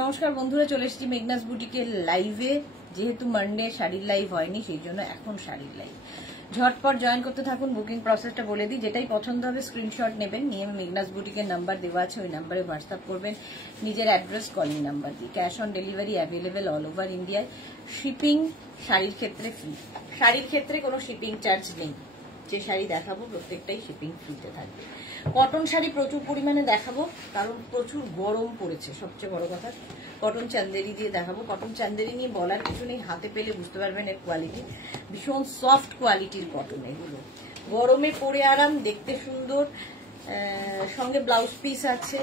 নমস্কার বন্ধুরা, চলে এসেছি মেঘনাস বুটিকের লাইভে। যেহেতু মানডে শাড়ির লাইভ হয়নি, সেই জন্য এখন শাড়ির লাইভ। ঝটপট জয়েন করতে থাকুন। বুকিং প্রসেসটা বলে দিই, যেটাই পছন্দ হবে স্ক্রিনশট নেবেন, নিয়ে মেঘনাস বুটিকের নাম্বার দেওয়া আছে, ওই নাম্বারে হোয়াটসঅ্যাপ করবেন নিজের অ্যাড্রেস, কলিং নাম্বার দিয়ে। Cash on delivery available all over ইন্ডিয়ায়। শিপিং শাড়ির ক্ষেত্রে ফ্রি, শাড়ির ক্ষেত্রে কোনো শিপিং চার্জ নেই। যে শাড়ি দেখাবো প্রত্যেকটাই শিপিং ফ্রিতে থাকবে। কটন শাড়ি প্রচুর পরিমাণে দেখাবো, কারণ প্রচুর গরম পড়েছে। সবচেয়ে বড় কথা, কটন চান্দেরি দিয়ে দেখাবো। কটন চান্দেরি নিয়ে বলার কিছু নেই, হাতে পেলে বুঝতে পারবেন এর কোয়ালিটি। ভীষণ সফট কোয়ালিটির কটন এগুলো, গরমে পরে আরাম, দেখতে সুন্দর, সঙ্গে ব্লাউজ পিস আছে।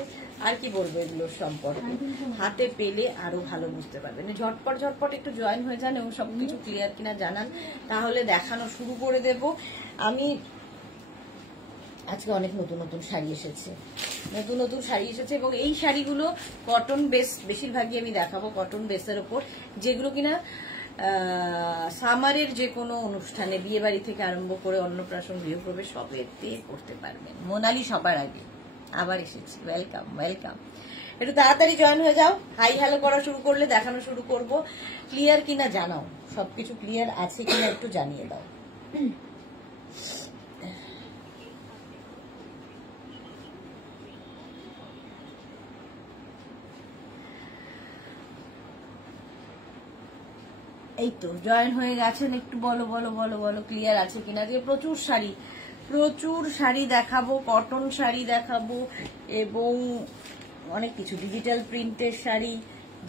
আর কি বলবো এগুলোর সম্পর্কে, হাতে পেলে আরো ভালো বুঝতে পারবেন। ঝটপট ঝটপট একটু জয়েন হয়ে যান এবং সবকিছু ক্লিয়ার কিনা জানান, তাহলে দেখানো শুরু করে দেব। আমি আজকে অনেক নতুন নতুন শাড়ি এসেছে, নতুন নতুন শাড়ি এসেছে এবং এই শাড়িগুলো কটন বেস, বেশিরভাগই আমি দেখাবো কটন বেসের ওপর, যেগুলো কিনা সামারের যে কোনো অনুষ্ঠানে, বিয়ে বাড়ি থেকে আরম্ভ করে অন্নপ্রাশন, গৃহপ্রবেশ সবেতে করতে পারবেন। মোনালি সবার আগে আবার এসেছি, ওয়েলকাম ওয়েলকাম। একটু তাড়াতাড়ি জয়েন হয়ে যাও। হাই হ্যালো করা শুরু করলে দেখানো শুরু করব। ক্লিয়ার কিনা জানাও, সবকিছু ক্লিয়ার আছে কিনা একটু জানিয়ে দাও। এই তো জয়েন হয়ে গেছেন, একটু বলো বলো বলো বলো ক্লিয়ার আছে কিনা। দিয়ে প্রচুর শাড়ি, প্রচুর শাড়ি দেখাবো, কটন শাড়ি দেখাবো এবং অনেক কিছু, ডিজিটাল প্রিন্টের শাড়ি।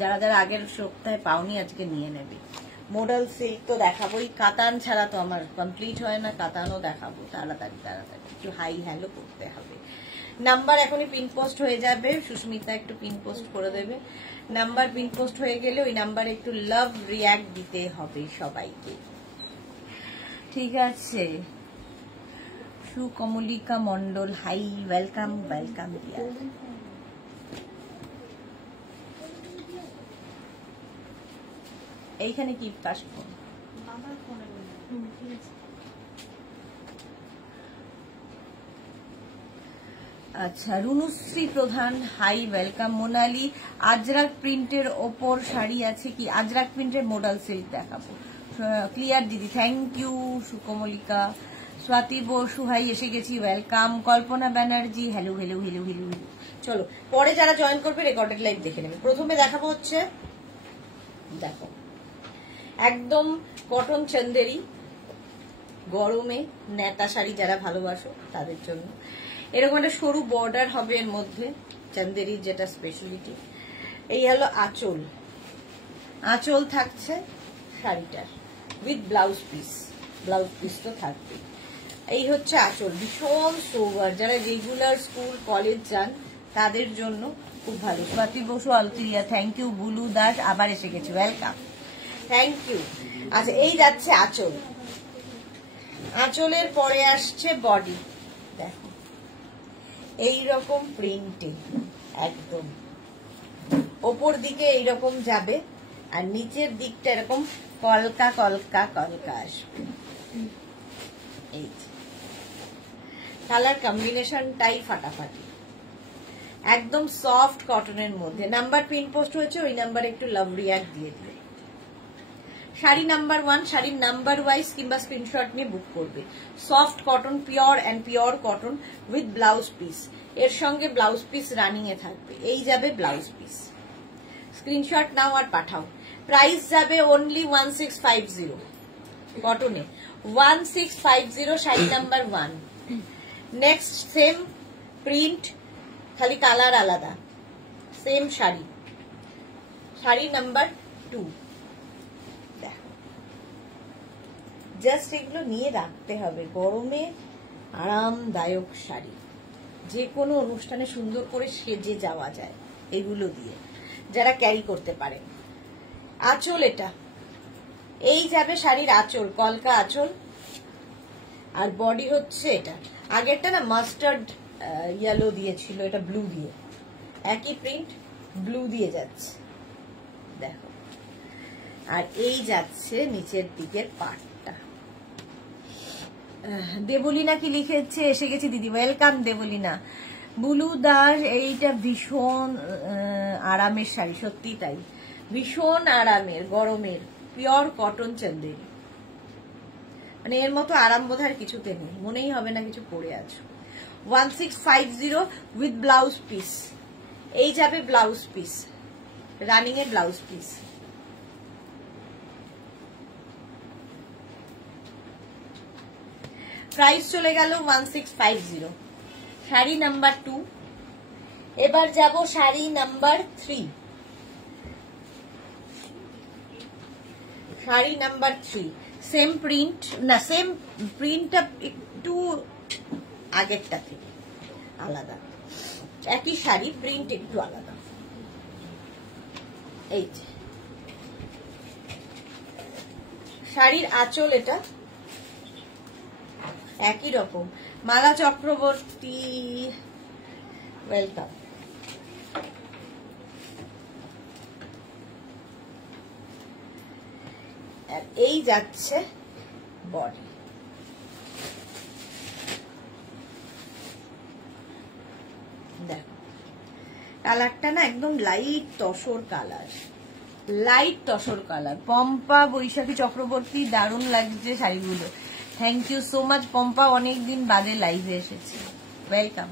যারা যারা আগের সপ্তাহে পাওনি আজকে নিয়ে নেবে। মডেল সিল্ক তো দেখাবোই, কাতান ছাড়া তো আমার কমপ্লিট হয় না, কাতানও দেখাবো। তাড়াতাড়ি তাড়াতাড়ি একটু হাই হ্যালো করতে হবে। নাম্বার এখনই পিন পোস্ট হয়ে যাবে, সুস্মিতা একটু পিন পোস্ট করে দেবে। নাম্বার পিন পোস্ট হয়ে গেলে ওই নাম্বারে একটু লাভ রিয়াক্ট দিতে হবে সবাইকে, ঠিক আছে? সুকমলিকা মন্ডল, হাই, ওয়েলকাম ওয়েলকাম। এইখানে কি কাজ করো? আচ্ছা, রুনুশ্রী প্রধান, হাই, ওয়েলকাম। মোনালি, আজরাক প্রিন্টের ওপর শাড়ি আছে কি? আজরাক প্রিন্টের মডেল সিল্ক দেখাবো। ক্লিয়ার দিদি, thank you. Sukomalika, Swati Basu, hi, এসে গেছি, welcome. Kalpana Banerjee, hello hello hello hello hello. চলো, পরে যারা জয়েন করবে রেকর্ডেড লাইভ দেখে নেবে। প্রথমে দেখাবো হচ্ছে, দেখো একদম কটন চান্দেরি, গরমে নেতা শাড়ি যারা ভালোবাসো তাদের জন্য। এরকম একটা সরু বর্ডার হবে এর মধ্যে, চান্দেরির যেটা স্পেশালিটি। এই হলো আঁচল, আঁচল থাকছে শাড়িটার with blouse piece, blouse piece তো থাকবে। এই হচ্ছে আঁচল, ভীষণ সোভার, যারা রেগুলার স্কুল কলেজ যান তাদের জন্য খুব ভালো। স্বাতি বসু, আলতিরিয়া, থ্যাংক ইউ। বুলু দাস আবার এসে গেছে, ওয়েলকাম, থ্যাংক ইউ। আচ্ছা, এই যাচ্ছে আঁচল, আঁচলের পরে আসছে বডি। দেখো এইরকম প্রিন্টে, একদম ওপর দিকে এইরকম যাবে আর নিচের দিকটা এরকম কলকা কলকা কলকা আসবে। এই কালার কম্বিনেশনটাই ফাটাফাটি, একদম সফট কটনের মধ্যে। নাম্বার পিন পোস্ট হয়েছে, ওই নাম্বারে একটু লাভ রিয়াক্ট দিয়ে দিও। শাড়ি নাম্বার 1, শাড়ির নাম্বার ওয়াইজ কিংবা স্ক্রিনশট নিয়ে বুক করবে। Soft cotton, pure and pure cotton with blouse piece. এর সঙ্গে ব্লাউজ পিস রানিং এ থাকবে। এই যাবে ব্লাউজ পিস, স্ক্রিনশট নাও আর পাঠাও। প্রাইস যাবে অনলি 1650 কটনে, 1650 শাড়ি নাম্বার 1। নেক্সট সেম প্রিন্ট, খালি কালার আলাদা, same sari, sari number 2। Just এগুলো নিয়ে রাখতে হবে, গরমে আরামদায়ক শাড়ি, যে কোনো অনুষ্ঠানে সুন্দর করে সেজে যাওয়া যায় এগুলো দিয়ে, যারা ক্যারি করতে পারে। আঁচল, এটা এই যাবে শাড়ির আঁচল, কলকা আঁচল। আর বডি হচ্ছে এটা, আগেরটা না মাস্টার্ড ইয়েলো দিয়েছিল, এটা ব্লু দিয়ে, একই প্রিন্ট ব্লু দিয়ে যাচ্ছে, দেখো। আর এই যাচ্ছে নিচের দিকের পার্ট। দেবলিনা কি লিখেছে, এসে গেছি দিদি, ওয়েলকাম দেবলিনা। বুলু দাস, এইটা ভীষণ আরামের শাড়ি, সত্যি তাই, ভীষণ আরামের, গরমের, পিওর কটন চন্দেরি, মানে এর মতো আরাম বোধহয় কিছুতে নেই, মনেই হবে না কিছু পরে আছো। 1650 উইথ ব্লাউজ পিস, এই যাবে ব্লাউজ পিস, রানিং এর ব্লাউজ পিস। প্রাইস চলে গেল 1650। শাড়ি নাম্বার 2, এবার যাব শাড়ি number 3। Sari number 3 same print, না সেম প্রিন্টটা একটু আগেরটা থেকে আলাদা, একই শাড়ি, প্রিন্ট একটু আলাদা। এই যে শাড়ির আঁচল, এটা একই রকম। মালা চক্রবর্তী, ওয়েলকাম। এই যাচ্ছে বডি, দেখো কালারটা না একদম light tussar colour, light tussar colour. Pampa Baishakhi Chakraborty, দারুণ লাগছে শাড়িগুলো, thank you so much Pampa, অনেকদিন বাদে লাইভে এসেছি, ওয়েলকাম।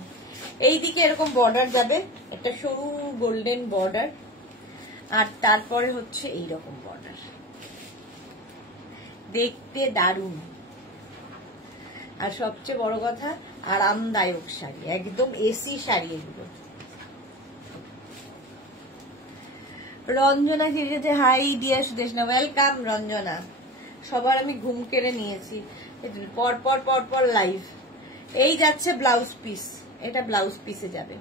এইদিকে এরকম বর্ডার যাবে, একটা সরু গোল্ডেন বর্ডার, আর তারপরে হচ্ছে এইরকম বর্ডার, দেখতে দারুণ, আর সবচেয়ে বড় কথা আরামদায়ক শাড়ি, একদম এসি শাড়ি এগুলো। রঞ্জনা লিখেছে high deer Sudeshna, welcome Ranjana. সবার আমি ঘুম কেড়ে নিয়েছি, পর পর পর পর লাইভ। এই যাচ্ছে ব্লাউজ পিস, এটা ব্লাউজ পিসে যাবে।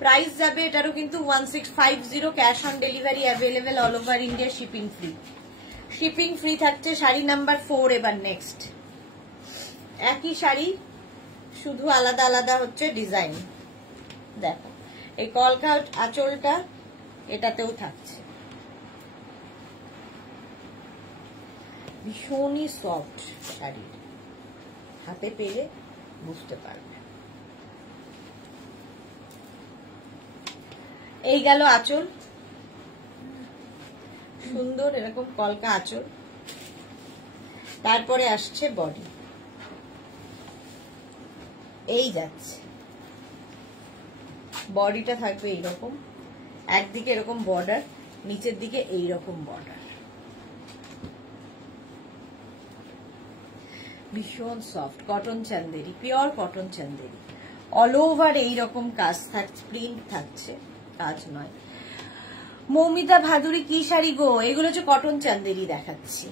প্রাইস যাবে এটারও কিন্তু 1650, cash on delivery available all over India, shipping free, shipping free থাকছে। শাড়ি নাম্বার 4 এবার নেক্সট, একই শাড়ি শুধু আলাদা আলাদা হচ্ছে ডিজাইন। দেখো এই কলকা আঁচলটা এটাতেও থাকছে, ভীষণই সফট শাড়ি, হাতে পেলে বুঝতে পারবে। এই গেল আঁচল, সুন্দর এরকম কলকা আঁচল। তারপরে আসছে বডি, এই যাচ্ছে বডিটা থাকবে এইরকম, একদিকে এরকম বর্ডার, নিচের দিকে এইরকম বর্ডার, ভীষণ soft cotton Chanderi, pure cotton Chanderi, all over এইরকম কাজ থাকছে, প্রিন্ট থাকছে, কাজ নয়। মৌমিতা ভাদুরী কি শাড়ি গো? এগুলো হচ্ছে কটন চান্দেরি দেখাচ্ছি,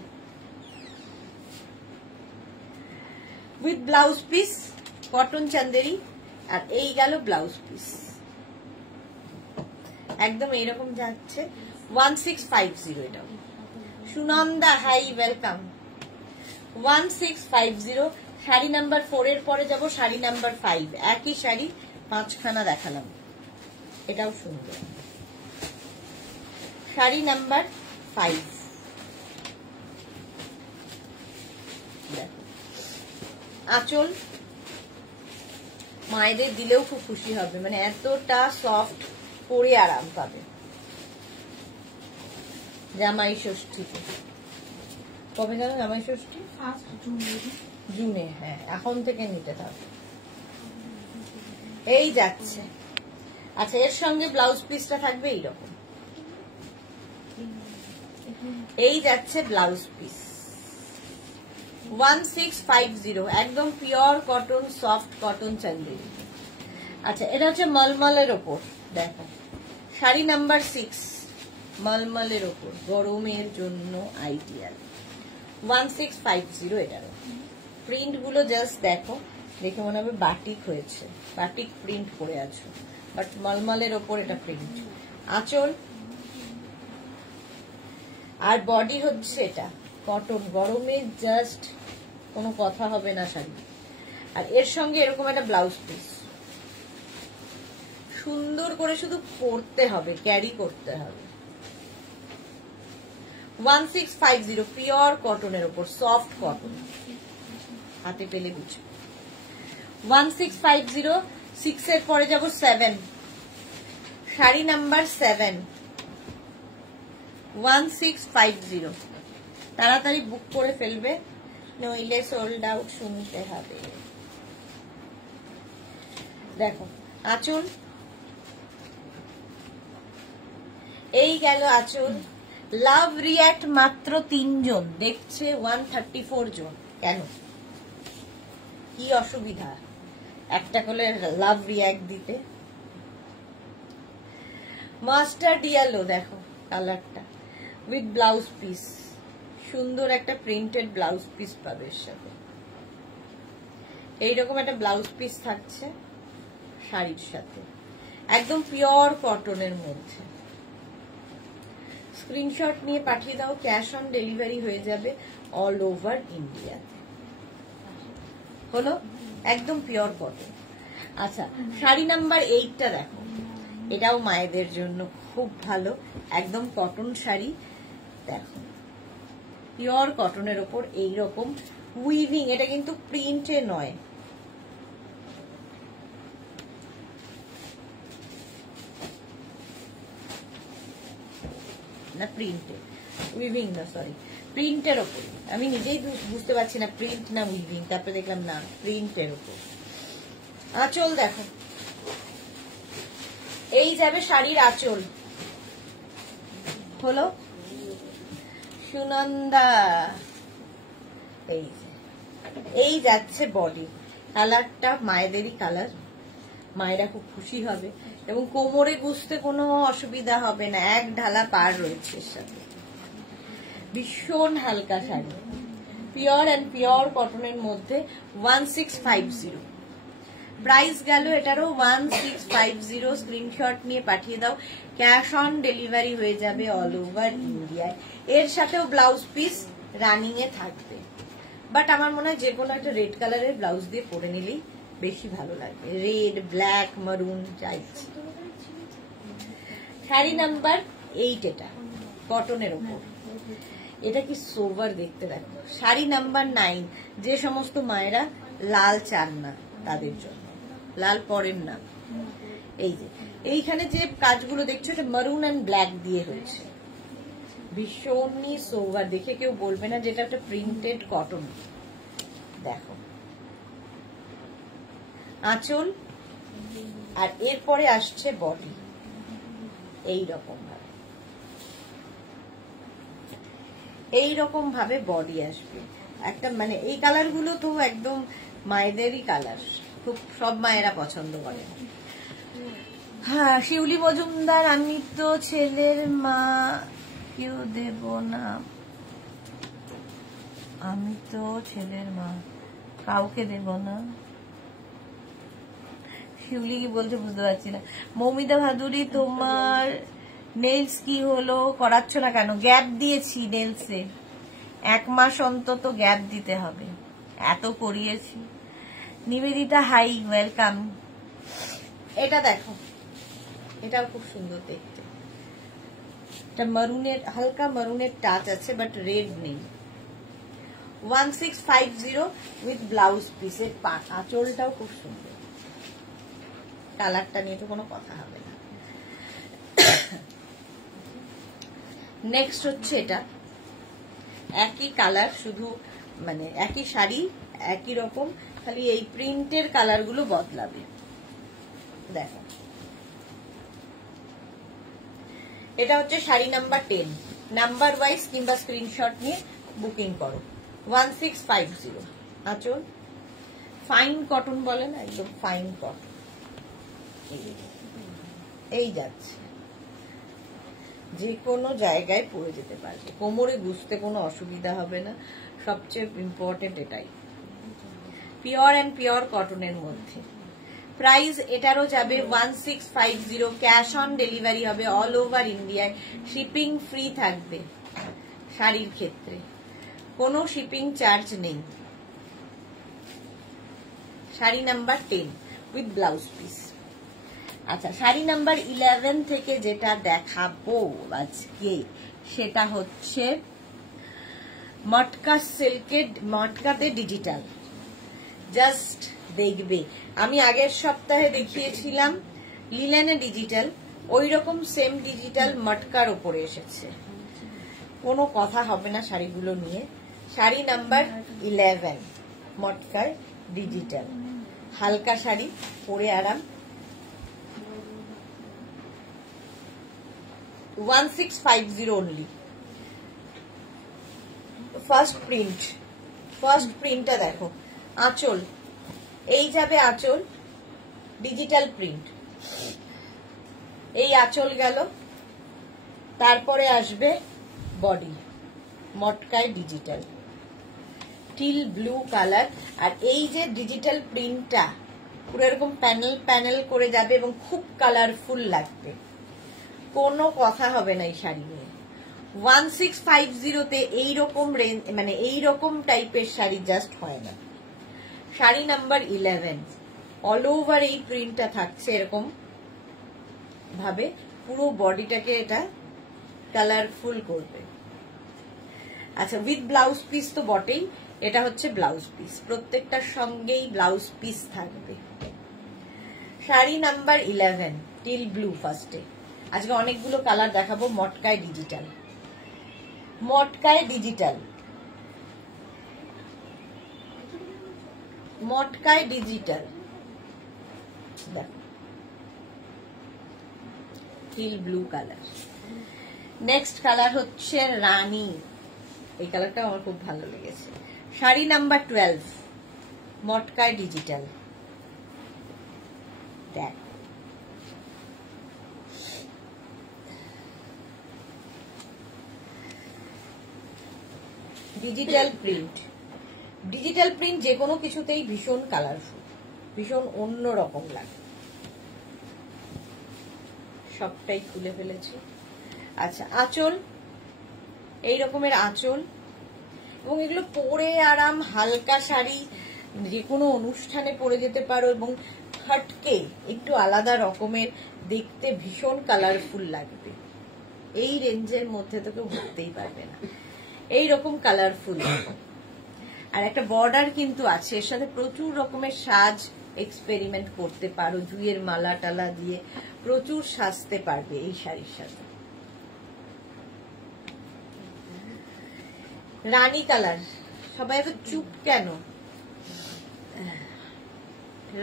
with blouse piece, cotton Chanderi. আর এই গেল ব্লাউজ পিস, একদম এইরকম যাচ্ছে। 1650 এটা। Sunanda hi welcome. 1650 শাড়ি নাম্বার 4 এর পরে যাব শাড়ি নাম্বার 5, একই শাড়ি 5খানা দেখালাম, এটাও সুন্দর। শাড়ি নাম্বার 5, দেখো আঁচল মায়েদের দিলেও খুব খুশি হবে, মানে এতটা সফট, পরে আরাম পাবে। জামাই ষষ্ঠীতে, কবে জানো জামাই ষষ্ঠী? জুনে, হ্যাঁ এখন থেকে নিতে থাকবে। এই যাচ্ছে, আচ্ছা এর সঙ্গে ব্লাউজ পিসটা থাকবে এইরকম, এই যাচ্ছে ব্লাউজ পিস। 1650 একদম pure cotton, soft cotton Chanderi. আচ্ছা এটা হচ্ছে মলমলের ওপর, দেখো শাড়ি নাম্বার 6, মলমলের ওপর, গরমের জন্য আইডিয়াল। 1650 এটারও প্রিন্ট গুলো জাস্ট দেখো, দেখে মনে হবে বাটিক হয়েছে, বাটিক প্রিন্ট করে আছো, বাট মলমলের ওপর এটা প্রিন্ট। আঁচল আর বডি হচ্ছে এটা কটন, গরমে জাস্ট কোনো কথা হবে না শাড়ি। আর এর সঙ্গে এরকম একটা ব্লাউজ পিস, সুন্দর করে শুধু পরতে হবে, ক্যারি করতে হবে। 1650 পিওর কটনের উপর, সফট কটন, হাতে পেলে বুঝবে। 1650 6 এর পরে যাব 7, শাড়ি নাম্বার 7, 1650। তাড়াতাড়ি বুক করে ফেলবে, নইলে সোল্ড আউট শুনতে হবে। দেখো আঁচল, এই গেল আঁচল। লাভ রিয়াক্ট মাত্র 3 জন দেখছে, 134 জন। কেন, কি অসুবিধা একটা করে লাভ রিয়াক্ট দিতে? মাস্টার্ড ইয়েলো দেখো কালারটা, উইথ ব্লাউজ পিস, সুন্দর একটা প্রিন্টেড ব্লাউজ পিস পাবে এর সাথে। এইরকম একটা ব্লাউজ পিস থাকছে শাড়ির সাথে, একদম পিওর কটনের মধ্যে। স্ক্রিনশট নিয়ে পাঠিয়ে দাও, ক্যাশ অন ডেলিভারি হয়ে যাবে অল ওভার ইন্ডিয়াতে। হলো, একদম পিওর কটন। আচ্ছা, শাড়ি নাম্বার 8টা দেখো, এটাও মায়েদের জন্য খুব ভালো, একদম কটন শাড়ি। দেখো পিওর কটনের ওপর এইরকম উইভিং, এটা কিন্তু প্রিন্টে নয়, না প্রিন্টে, উইভিং না, সরি প্রিন্টের ওপর। আমি নিজেই বুঝতে পারছি না প্রিন্ট না উইভিং, তারপরে দেখলাম না প্রিন্টের ওপর। আঁচল দেখো, এই যাবে শাড়ির আঁচল। হলো সুনন্দা, এই যাচ্ছে বডি। কালারটা মায়েদেরই কালার, মায়েরা খুব খুশি হবে এবং কোমরে গুছতে কোনো অসুবিধা হবে না, এক ঢালা পার রয়েছে এর সাথে। ভীষণ হালকা শাড়ি, পিওর অ্যান্ড পিওর কটনের মধ্যে, 1650। প্রাইস গেল এটারও 1650। স্ক্রিনশট নিয়ে পাঠিয়ে দাও, ক্যাশ অন ডেলিভারি হয়ে যাবে অল ওভার ইন্ডিয়ায়। এর সাথেও ব্লাউজ পিস রানিং এ থাকবে, বাট আমার মনে হয় যে কোনো একটা রেড কালারের ব্লাউজ দিয়ে পরে নিলেই বেশি ভালো লাগবে, রেড, ব্ল্যাক, মারুন যা ইচ্ছে। শাড়ি নাম্বার 8 এটা কটনের ওপর, এটা কি সোভার দেখতে। দেখো শাড়ি নাম্বার 9, যে সমস্ত মায়েরা লাল চান না তাদের জন্য, লাল পরেন না। এই যে এইখানে যে কাজগুলো দেখছো এটা মারুন অ্যান্ড ব্ল্যাক দিয়ে হয়েছে, ভীষণই সোভার, দেখে কেউ বলবে না যেটা একটা প্রিন্টেড কটন। দেখো আঁচল, আর এরপরে আসছে বডি। এইরকম ভাবে বডি আসবে একটা, মানে এই কালার গুলো তো একদম মায়েদেরই কালার, খুব সব মায়েরা পছন্দ করে। হ্যাঁ, শিউলি মজুমদার, আমি তো ছেলের মা, কেউ দেব না, আমি তো ছেলের মা, কাউকে দেব না। শিউলি কি বলছে বুঝতে পারছি না। মৌমিতা ভাদুরী, তোমার নেলস কি হলো, করাচ্ছ না কেন? গ্যাপ দিয়েছি নেলসে, 1 মাস অন্তত গ্যাপ দিতে হবে, এত করিয়েছি। Nivedita hi, welcome. এটা দেখো, এটাও খুব সুন্দর দেখতে, এটা মারুনের, হালকা মারুনের টাচ আছে বাট রেড নেই। 1650 উইথ ব্লাউজ পিসের পাট, আঁচলটাও খুব সুন্দর, কালারটা নিয়ে তো কোনো কথা হবে না। নেক্সট হচ্ছে এটা, একই কালার, শুধু মানে একই শাড়ি একই রকম, খালি এই প্রিন্টের কালার গুলো বদলাবে। দেখো এটা হচ্ছে শাড়ি নাম্বার 10, নাম্বার ওয়াইজ কিংবা স্ক্রিনশট নিয়ে বুকিং করো। 1650 আঁচল, ফাইন কটন বলে না, একদম ফাইন কটন। এই যাচ্ছে, যে কোনো জায়গায় পরে যেতে পারবে, কোমরে গুছতে কোনো অসুবিধা হবে না, সবচেয়ে ইম্পর্টেন্ট এটাই। পিওর অ্যান্ড পিওর কটনের মধ্যে। প্রাইস এটারও যাবে 1650, ক্যাশ অন ডেলিভারি হবে অল ওভার ইন্ডিয়ায়, শিপিং ফ্রি থাকবে শাড়ির ক্ষেত্রে, কোনো শিপিং চার্জ নেই। Sari number 10 with blouse piece. আচ্ছা, শাড়ি নাম্বার 11 থেকে যেটা দেখাবো আজকে সেটা হচ্ছে মটকা সিল্কের, মটকাতে ডিজিটাল, জাস্ট দেখবে। আমি আগের সপ্তাহে দেখিয়েছিলাম লিলেনে ডিজিটাল, ওই রকম সেম ডিজিটাল মটকার উপরে এসেছে, কোনো কথা হবে না শাড়িগুলো নিয়ে। শাড়ি নাম্বার 11 মটকার ডিজিটাল, হালকা শাড়ি পরে আরাম। 1650 অনলি। ফার্স্ট প্রিন্টটা দেখো, আঁচল, এই যাবে আঁচল ডিজিটাল প্রিন্ট, এই আঁচল গেল, তারপরে আসবে বডি মটকায় ডিজিটাল, টিল ব্লু কালার। আর এই যে ডিজিটাল প্রিন্টটা পুরো এরকম প্যানেল প্যানেল করে যাবে এবং খুব কালারফুল লাগবে, কোনো কথা হবে না এই শাড়ি নিয়ে। 1650-তে এইরকম রেঞ্জ, মানে এইরকম টাইপের শাড়ি জাস্ট হয় না। শাড়ি নাম্বার 11, অল ওভার এই প্রিন্টটা থাকছে এরকম ভাবে, পুরো বডিটাকে এটা কালারফুল করবে। আচ্ছা, উইথ ব্লাউজ পিস তো বটেই, এটা হচ্ছে ব্লাউজ পিস, প্রত্যেকটার সঙ্গেই ব্লাউজ পিস থাকবে। Sari number 11 teal blue. ফার্স্টে আজকে অনেকগুলো কালার দেখাবো। মটকায় ডিজিটাল, মটকায় ডিজিটাল, মটকায় ডিজিটাল, দেখো till blue colour. Next colour হচ্ছে রানী, এই কালারটা আমার খুব ভালো লেগেছে। শাড়ি নাম্বার 12 মটকায় ডিজিটাল, দেখ ডিজিটাল প্রিন্ট। ডিজিটাল প্রিন্ট যে কোনো কিছুতেই ভীষণ কালারফুল, ভীষণ অন্যরকম লাগে। সবটাই খুলে ফেলেছি। আচ্ছা, আঁচল, এই রকমের আঁচল, এবং এগুলো পরে আরাম, হালকা শাড়ি, যে কোনো অনুষ্ঠানে পরে যেতে পারো এবং হটকে একটু আলাদা রকমের দেখতে ভীষণ কালারফুল লাগবে। এই রেঞ্জের মধ্যে তো কেউ ভাবতেই পারবে না, এইরকম কালারফুল। আর একটা বর্ডার কিন্তু আছে, এর সাথে প্রচুর রকমের সাজ এক্সপেরিমেন্ট করতে পারো, জুয়ের মালা টালা দিয়ে প্রচুর সাজতে পারবে এই শাড়ির সাথে। রানী কালার, সবাই এত চুপ কেন?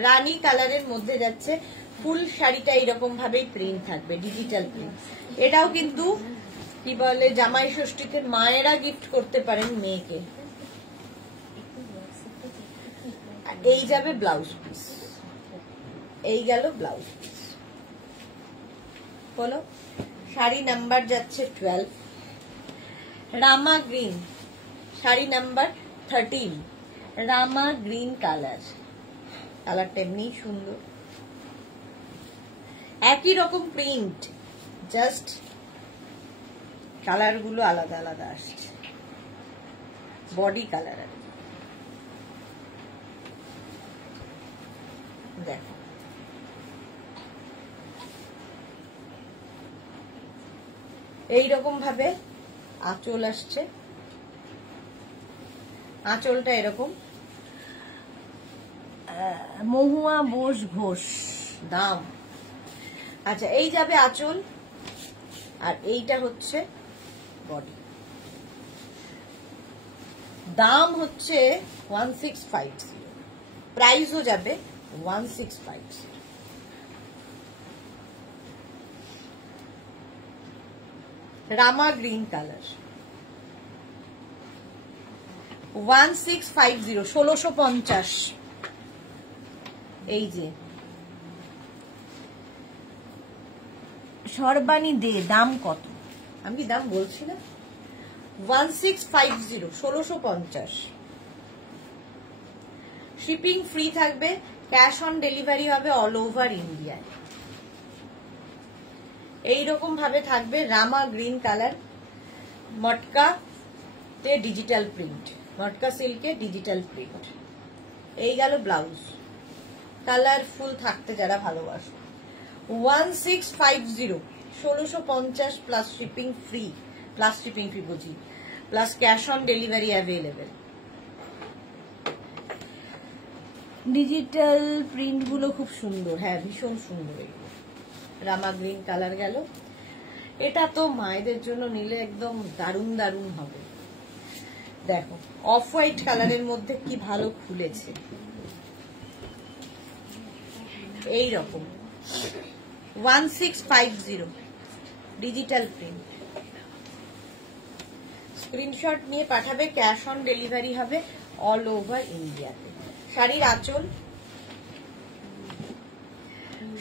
রানী কালারের মধ্যে যাচ্ছে, ফুল শাড়িটা এরকম ভাবেই প্রিন্ট থাকবে, ডিজিটাল প্রিন্ট। এটাও কিন্তু কি বলে, জামাই ষষ্ঠীতে মায়েরা গিফট করতে পারেন মেয়েকে। এই যাবে ব্লাউজ পিস, এই গেল ব্লাউজ পিস। বলো, শাড়ি নাম্বার যাচ্ছে 12 রামা গ্রিন, শাড়ি নাম্বার 13 রামা গ্রিন কালার। কালারটা এমনি সুন্দর, একই রকম প্রিন্ট, জাস্ট কালার গুলো আলাদা আলাদা আসছে। বডি কালার আর দেখো, এইরকম ভাবে আঁচল আসছে, আঁচলটা এরকম মহুয়া বোস ঘোষ দাম। আচ্ছা, এই যাবে আঁচল, আর এইটা হচ্ছে বডি। দাম হচ্ছে 1650, প্রাইসও যাবে 1650। রামা গ্রিন কালার 1650, 1650। এই যে সর্বাণী দে, দাম কত? আমি কি দাম বলছি না? 1650, 1650। শিপিং ফ্রি থাকবে, ক্যাশ অন ডেলিভারি হবে অল ওভার ইন্ডিয়ায়। এইরকম ভাবে থাকবে রামা গ্রিন কালার, মটকা তে ডিজিটাল প্রিন্ট, মটকা সিল্কে ডিজিটাল প্রিন্ট। এই গেল ব্লাউজ। কালারফুল থাকতে যারা ভালোবাসো, 1650, 1650 plus shipping free, plus shipping free বুঝি, plus cash on delivery available. Digital print গুলো খুব সুন্দর, হ্যাঁ ভীষণ সুন্দর। এগুলো রামা গ্রিন কালার গেল, এটা তো মায়েদের জন্য নিলে একদম দারুণ দারুণ হবে। দেখো অফ হোয়াইট কালারের মধ্যে কি ভালো খুলেছে, এই রকম 1650 ডিজিটাল প্রিন্ট। স্ক্রিনশট নিয়ে পাঠাবে, ক্যাশ অন ডেলিভারি হবে অল ওভার ইন্ডিয়াতে। শাড়ির আঁচল,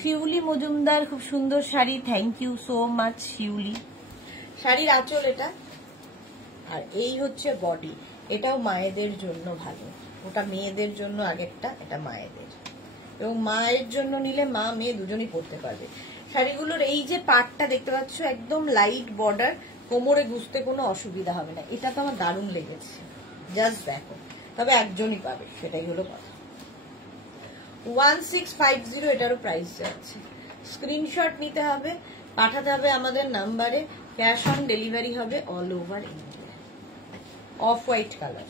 শিউলি মজুমদার খুব সুন্দর শাড়ি, thank you so much Shiuli. শাড়ির আঁচল এটা, আর এই হচ্ছে বডি। এটাও মায়েদের জন্য ভালো, ওটা মেয়েদের জন্য আগেরটা, এটা মায়েদের। এবং মায়ের জন্য নিলে মা মেয়ে দুজনই পরতে পারবে। শাড়িগুলোর এই যে পাটটা দেখতে পাচ্ছ একদম লাইট বর্ডার, কোমরে গুছতে কোনো অসুবিধা হবে না। এটা তো আমার দারুণ লেগেছে, জাস্ট দেখো। তবে একজনই পাবে, সেটাই হলো কথা। 1650 এটারও প্রাইস যাচ্ছে। স্ক্রিনশট নিতে হবে, পাঠাতে হবে আমাদের নাম্বারে, ক্যাশ অন ডেলিভারি হবে all over India. Off white colour,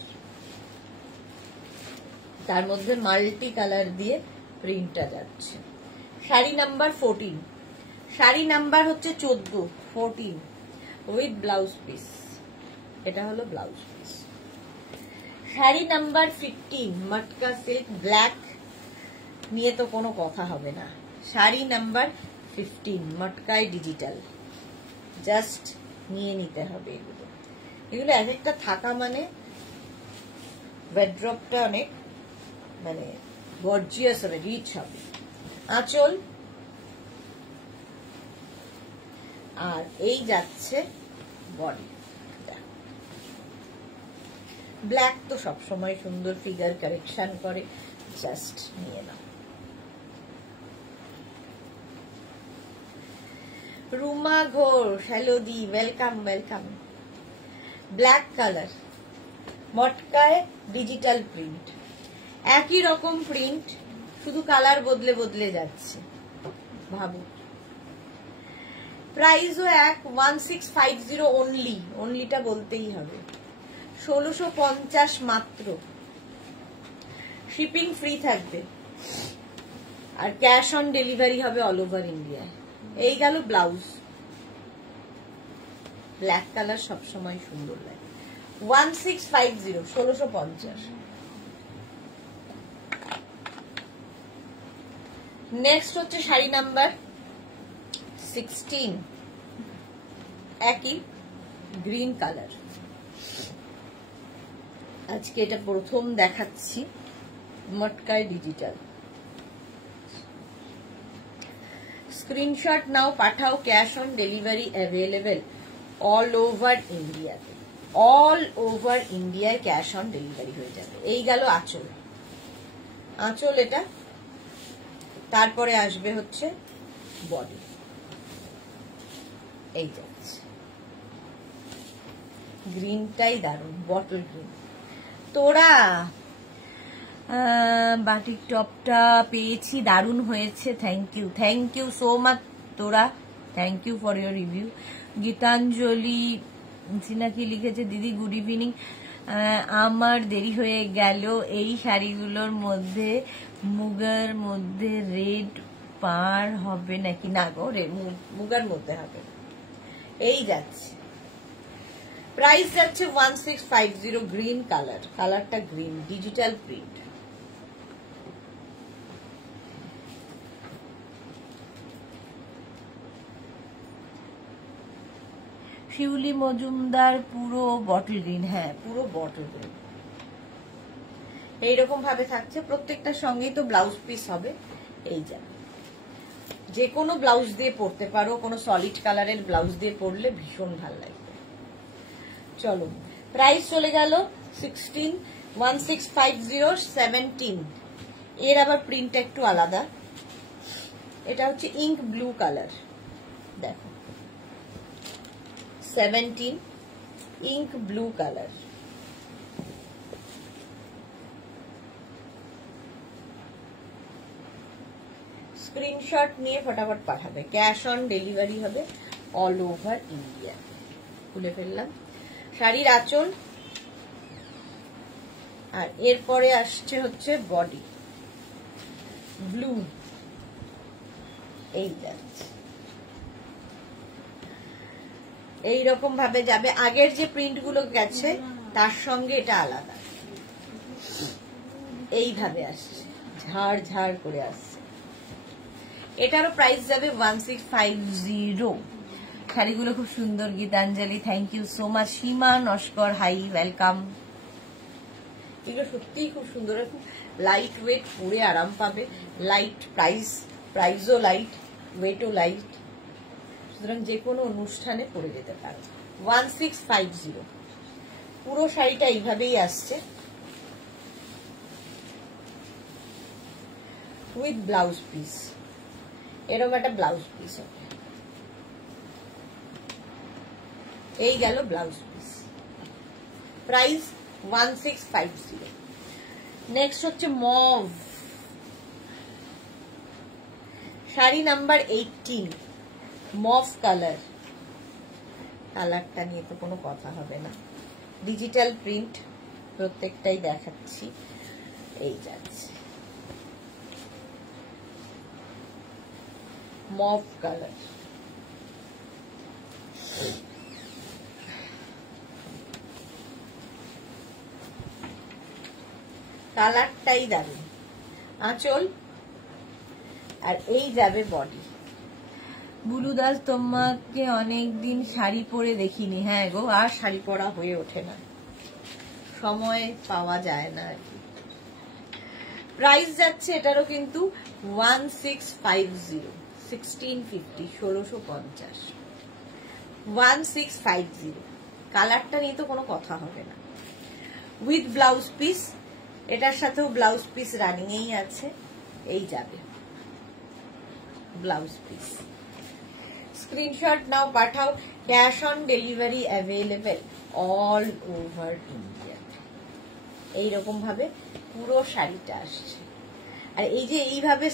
তার মধ্যে মাল্টি কালার দিয়ে প্রিন্টটা যাচ্ছে। শাড়ি নাম্বার 14, শাড়ি নাম্বার হচ্ছে 14 উইথ ব্লাউজ পিস। এটা হলো ব্লাউজ পিস। শাড়ি নাম্বার 15 মটকা সিল্ক ব্ল্যাক নিয়ে তো কোনো কথা হবে না। শাড়ি নাম্বার 15 মটকায় ডিজিটাল, জাস্ট নিয়ে নিতে হবে। এগুলো এগুলো এক একটা থাকা মানে ওয়ার্ড্রপটা অনেক মানে গর্জিয়াস হবে, রিচ হবে। আঁচল, আর এই যাচ্ছে বডি। ব্ল্যাক তো সবসময় সুন্দর ফিগার কারেকশন করে, জাস্ট নিয়ে নাও। রুমা ঘোষ, হ্যালো দি, ওয়েলকাম ওয়েলকাম। ব্ল্যাক কালার, মটকায় ডিজিটাল প্রিন্ট, একই রকম প্রিন্ট, শুধু কালার বদলে বদলে যাচ্ছে। ভাবো প্রাইসও এক, 1650 অনলি, অনলিটা বলতেই হবে। 1650 মাত্র, শিপিং ফ্রি থাকবে, আর ক্যাশ অন ডেলিভারি হবে অল ওভার ইন্ডিয়া। এই গেল ব্লাউজ। ব্ল্যাক কালার সবসময় সুন্দর লাগে। 1650, 1650। নেক্সট হচ্ছে শাড়ি নাম্বার 16, একই গ্রিন কালার। আজকে এটা প্রথম দেখাচ্ছি, মটকায় ডিজিটাল। স্ক্রিনশট নাও, পাঠাও, cash on delivery available all over ইন্ডিয়াতে। অল ওভার ইন্ডিয়ায় ক্যাশ অন ডেলিভারি হয়ে যাবে। এই গেল আঁচল। আঁচল এটা, তারপরে আসবে হচ্ছে বডি। এই যাচ্ছে, গ্রিনটাই দারুণ, বটল গ্রিন। তোরা বাটিক টপটা পেয়েছি, দারুণ হয়েছে, থ্যাংক ইউ সো মাচ তোরা, thank you for your review. Gitanjali Sinaki লিখেছে, দিদি গুড ইভিনিং, আমার দেরি হয়ে গেল, এই শাড়িগুলোর মধ্যে মুগার মধ্যে রেড পার হবে নাকি? না গো, মুগার মধ্যে হবে। এই যাচ্ছে, প্রাইস যাচ্ছে 1650, গ্রিন কালার, কালারটা গ্রিন, ডিজিটাল প্রিন্ট। শিউলি মজুমদার পুরো বটল গ্রিন, হ্যাঁ পুরো বটল গ্রিন। এইরকম ভাবে থাকছে, প্রত্যেকটার সঙ্গেই তো ব্লাউজ পিস হবে। এই যা, যে কোনো ব্লাউজ দিয়ে পরতে পারো, কোনো সলিড কালারের ব্লাউজ দিয়ে পরলে ভীষণ ভালো লাগবে। চলো, প্রাইস চলে গেল 16, 1650, 17। এর আবার প্রিন্টটা একটু আলাদা, এটা হচ্ছে ইঙ্ক ব্লু কালার। দেখো 17 ইঙ্ক ব্লু কালার। স্ক্রিনশট নিয়ে ফটাফট পাঠাবে, ক্যাশ অন ডেলিভারি হবে অল ওভার ইন্ডিয়া। খুলে ফেললাম শাড়ির আঁচল, আর এরপরে আসছে হচ্ছে বডি। ব্লু, এই যাচ্ছে এইরকম ভাবে যাবে। আগের যে প্রিন্ট গুলো গেছে তার সঙ্গে এটা আলাদা, এইভাবে আসছে, ঝাড় ঝাড় করে আসছে। এটারও প্রাইস যাবে 1650। শাড়িগুলো খুব সুন্দর। Gitanjali, thank you so much. Seema Naskar, hi, welcome. এগুলো সত্যিই খুব সুন্দর, খুব লাইট ওয়েট, পরে আরাম পাবে। লাইট প্রাইসও লাইট, ওয়েটও লাইট, সুতরাং যে কোনো অনুষ্ঠানে পরে যেতে পারে। 1650। পুরো শাড়িটা এইভাবেই আসছে উইথ ব্লাউজ পিস। এরকম একটা ব্লাউজ পিস হবে। এই গেল ব্লাউজ পিস, প্রাইস 1650। নেক্সট হচ্ছে mauve, sari number 18, mauve colour. কালারটা নিয়ে তো কোনো কথা হবে না, ডিজিটাল প্রিন্ট, প্রত্যেকটাই দেখাচ্ছি। এই যাচ্ছে মভ কালার। কালারটাই দারুণ। আঁচল আর এই যাবে বডি। বুলু দাস, তোমাকে অনেকদিন শাড়ি পরে দেখিনি। হ্যাঁ গো, আর শাড়ি পরা হয়ে ওঠে না, সময় পাওয়া যায় না আর কি। প্রাইস যাচ্ছে এটারও কিন্তু 1650, 1650, 1650, 1650। কালারটা নিয়ে তো কোনো কথা হবে না, উইথ ব্লাউজ পিস। এটার সাথেও ব্লাউজ পিস রানিং এই আছে, এই যাবে ব্লাউজ পিস। স্ক্রিনশট নাও, পাঠাও। Cash on delivery available all over India. এইরকম ভাবে পুরো শাড়িটা আসছে। আর এই যে এইভাবে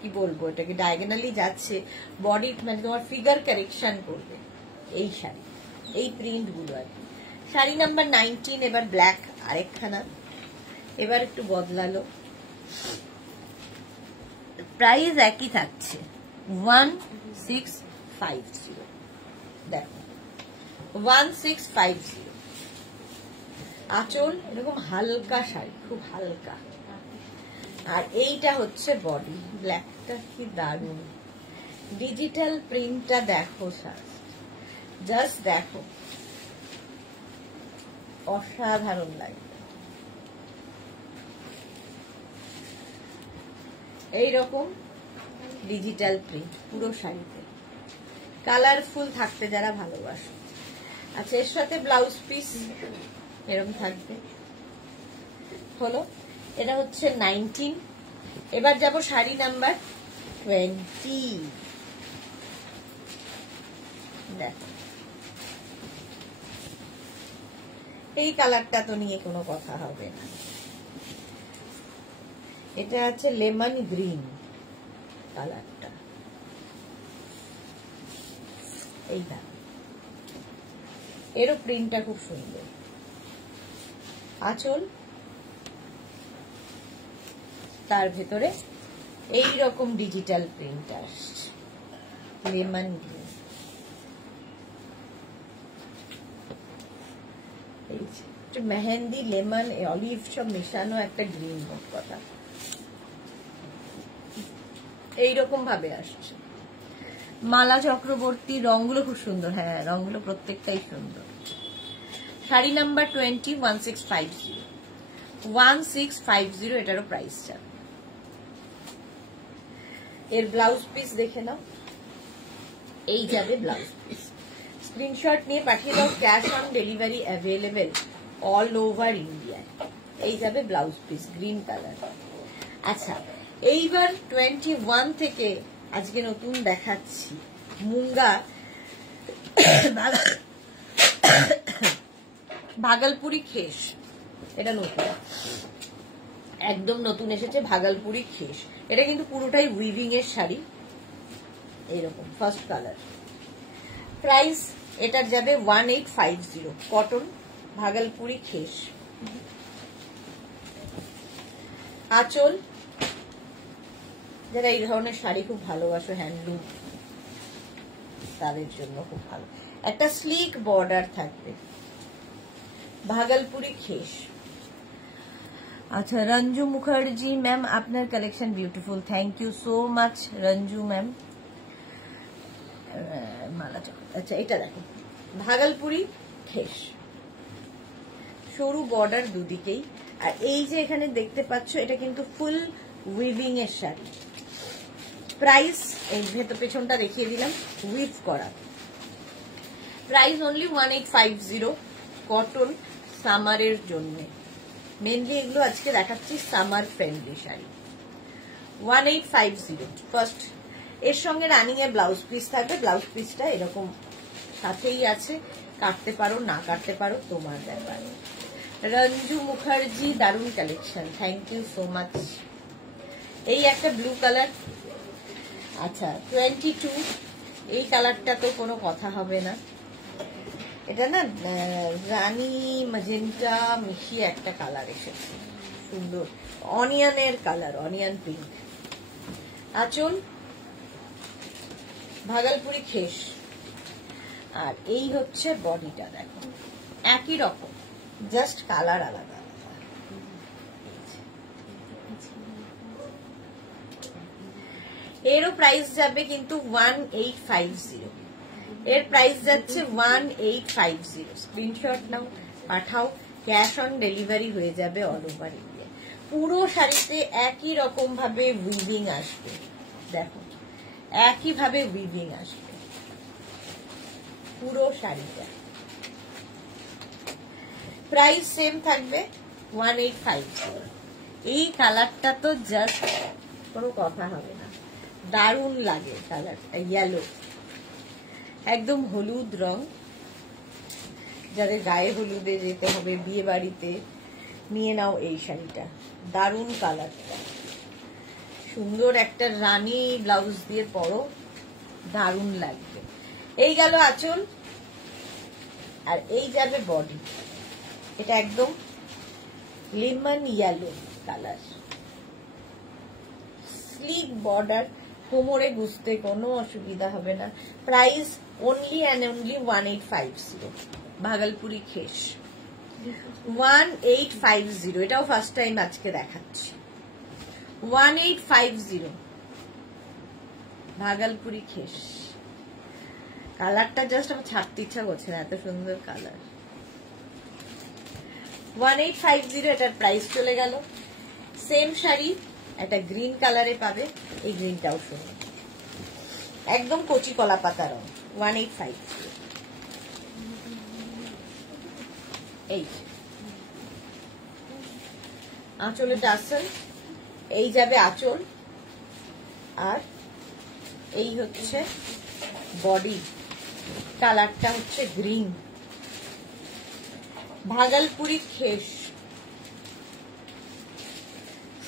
কি বলবো, এটাকে ডায়াগোনালি যাচ্ছে, বডি মানে তোমার ফিগার কারেকশন করবে এই শাড়ি, এই প্রিন্ট গুলো আর কি। শাড়ি নাম্বার 19। এবার ব্ল্যাক আরেকখানা, এবার একটু বদলালো। প্রাইস একই থাকছে 1650। দেখো 1650। আঁচল এরকম হালকা শাড়ি, খুব হালকা। আর এইটা হচ্ছে বডি। ব্ল্যাকটা কি দারুণ, ডিজিটাল প্রিন্টটা দেখো, জাস্ট দেখো, অসাধারণ লাগে। এইরকম ডিজিটাল প্রিন্ট পুরো শাড়িতে, কালারফুল থাকতে যারা ভালোবাসে। আচ্ছা, এর সাথে ব্লাউজ পিস এরকম থাকবে। হলো, এটা হচ্ছে 19। এবার যাব শাড়ি নাম্বার 20। দেখো এই কালারটা তো নিয়ে কোনো কথা হবে না। এটা আছে লেমন গ্রিন কালারটা, এইটা। এরও প্রিন্টটা খুব সুন্দর। আঁচল, তার ভেতরে এই রকম ডিজিটাল প্রিন্ট আসছে, lemon green. Mehendi, lemon, olive সব মেশানো একটা গ্রিন, মোট কথা এইরকম ভাবে আসছে। মালা চক্রবর্তী, রংগুলো খুব সুন্দর। হ্যাঁ, রংগুলো প্রত্যেকটাই সুন্দর। শাড়ি নাম্বার 20, 1650, 1650। এটারও প্রাইস যাবে। এর ব্লাউজ পিস দেখে নাও, এই যাবে ব্লাউজ পিস। স্ক্রিনশট নিয়ে পাঠিয়ে দাও। Cash on delivery available all over India. এই যাবে ব্লাউজ পিস, গ্রিন কালার। আচ্ছা, এইবার 21 থেকে আজকে নতুন দেখাচ্ছি মুঙ্গা ভাগলপুরি খেস। এটা নতুন, একদম নতুন এসেছে ভাগলপুরি খেস। এটা কিন্তু পুরোটাই উইভিং এর শাড়ি, এইরকম ফার্স্ট কালার। প্রাইস এটার যাবে 1850, কটন ভাগলপুরি খেস। আঁচল যারা এই ধরনের শাড়ি খুব ভালোবাসো, হ্যান্ডলুম, তাদের জন্য খুব ভালো। একটা স্লিক বর্ডার থাকবে, ভাগলপুরি খেস। আচ্ছা, রঞ্জু মুখার্জি ম্যাম, আপনার collection beautiful, thank you so much Ranju ma'am. Mala Chakra, আচ্ছা এটা দেখো, ভাগলপুরি খেস, সরু বর্ডার দুদিকেই। আর এই যে এখানে দেখতে পাচ্ছ, এটা কিন্তু ফুল উইভিং এর শাড়ি। প্রাইস এই ভেতর পেছনটা দেখিয়ে দিলাম, উইভ করা। প্রাইস অনলি 1850, কটন, সামারের জন্য। মেনলি এগুলো আজকে দেখাচ্ছি সামার ফ্রেন্ডলি শাড়ি। 1850 ফার্স্ট। এর সঙ্গে রানিং এর ব্লাউজ পিস থাকবে। ব্লাউজ পিসটা এরকম সাথেই আছে, কাটতে পারো না কাটতে পারো, তোমার ব্যাপার। রঞ্জু মুখার্জি, দারুণ collection, thank you so much. এই একটা ব্লু কালার, আচ্ছা 22, এই কালারটা তো কোনো কথা হবে না। এটা না রানী ম্যাজেন্টা মিশিয়ে একটা কালার এসেছে, সুন্দর অনিয়নের কালার, অনিয়ন পিঙ্ক। আঁচল ভাগলপুরি খেস। আর এই হচ্ছে বডিটা, দেখো একই রকম, জাস্ট কালার আলাদা। এরও প্রাইস যাবে কিন্তু 1850, এর প্রাইস যাচ্ছে 1850। স্ক্রিনশট নাও, পাঠাও, ক্যাশ অন ডেলিভারি হয়ে যাবে অল ওভার ইন্ডিয়া। পুরো শাড়িতে একই রকম ভাবে উইভিং আসবে, দেখো একই ভাবে উইভিং আসবে পুরো শাড়িটা। প্রাইস সেম থাকবে 1850। এই কালারটা তো জাস্ট কোনো কথা হবে না, দারুণ লাগে কালারটা, ইয়েলো, একদম হলুদ রং। যাদের গায়ে হলুদে যেতে হবে, বিয়ে বাড়িতে, নিয়ে নাও এই শাড়িটা, দারুণ কালারটা, সুন্দর একটা রানী ব্লাউজ দিয়ে পরো, দারুণ লাগবে। এই গেল আঁচল, আর এই যাবে বডি। এটা একদম lemon yellow colour, sleek border, কোমরে গুছতে কোনো অসুবিধা হবে না। Price only and only 1850, Bhagalpuri খেস 1850। এটাও ফার্স্ট টাইম আজকে দেখাচ্ছি, 1850 ভাগলপুরি খেস। কালারটা জাস্ট আমার ছাড়তে ইচ্ছা করছে না, এত সুন্দর কালার। 1850 এটার প্রাইস চলে গেল। সেম শাড়ি একটা গ্রিন কালারে পাবে, এই গ্রিনটাও সুন্দর, একদম কচি কলা পাতা রং, 1850। এই আঁচলে টাসেল, এই যাবে আঁচল, আর এই হচ্ছে বডি, কালারটা হচ্ছে গ্রিন, ভাগলপুরি খেস।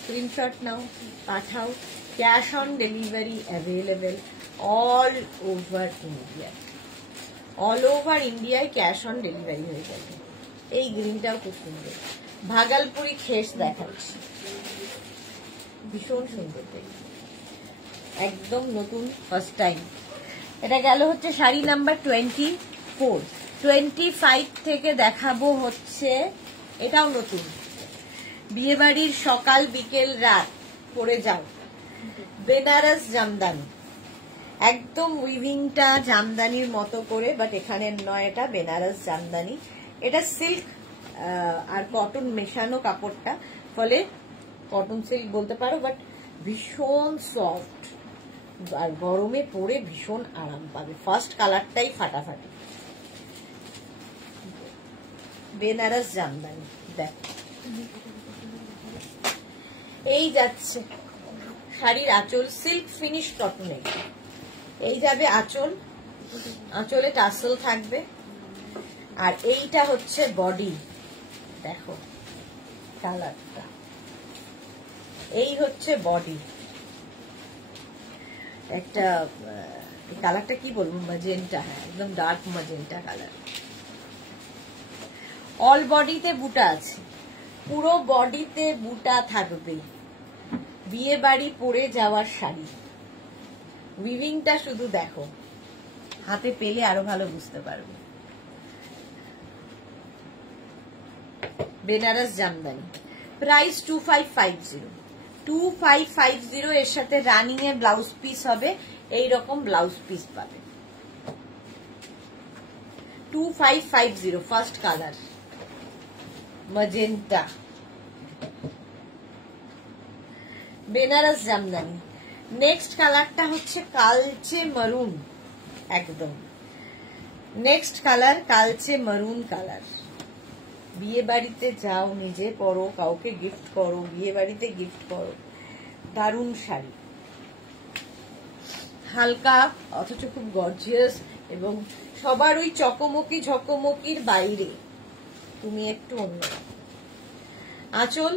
স্ক্রিনশট নাও, পাঠাও, cash on delivery available all over India. All over ইন্ডিয়ায় ক্যাশ অন ডেলিভারি হয়ে যাবে। এই গ্রিনটাও খুব সুন্দর, ভাগলপুরি খেস দেখাচ্ছি, ভীষণ সুন্দর দেখতে, একদম নতুন, ফার্স্ট টাইম। এটা গেল হচ্ছে শাড়ি নাম্বার 24। 25 থেকে দেখাবো হচ্ছে, এটাও নতুন, বিয়ে বাড়ির সকাল বিকেল রাত পরে যাও, বেনারস জামদানি, একদম উইভিংটা জামদানির মতো করে, বাট এখানে নয়, এটা বেনারস জামদানি। এটা সিল্ক আর কটন মেশানো কাপড়টা, ফলে কটন সিল্ক বলতে পারো, বাট ভীষণ সফট, আর গরমে পরে ভীষণ আরাম পাবে। ফার্স্ট কালারটাই ফাটাফাটি, বেনারস জামদানি। দেখ এই যাচ্ছে শাড়ির আঁচল, সিল্ক ফিনিশ কটনের, এই যাবে আঁচল, আঁচলে টাসেল থাকবে, আর এইটা হচ্ছে বডি, দেখো কালারটা, এই হচ্ছে বডি। একটা কালারটা কি বলবো, ম্যাজেন্টা, হ্যাঁ একদম ডার্ক ম্যাজেন্টা কালার। অল বডিতে বুটা আছে, পুরো বডিতে বুটা থাকবে, বিয়ে বাড়ি পরে যাওয়ার শাড়ি, উইভিংটা শুধু দেখো, হাতে পেলে আরো ভালো বুঝতে পারবে। বেনারস জামদানি, প্রাইস 2550। 2550 এর সাথে রানিং এর ব্লাউজ পিস হবে, এইরকম ব্লাউজ পিস পাবে। 2550। First colour magenta, Banaras Jamdani. Next কালারটা হচ্ছে কালচে মারুন, একদম নেক্সট কালার কালচে মারুন কালার। বিয়ে বাড়িতে যাও, নিজে পরো, কাউকে গিফট করো, বিয়ে বাড়িতে গিফট করো, দারুণ শাড়ি, হালকা অথচ খুব গর্জিয়াস, এবং সবার ওই চকমকি ঝকমকির বাইরে তুমি একটু অন্য। আঁচল,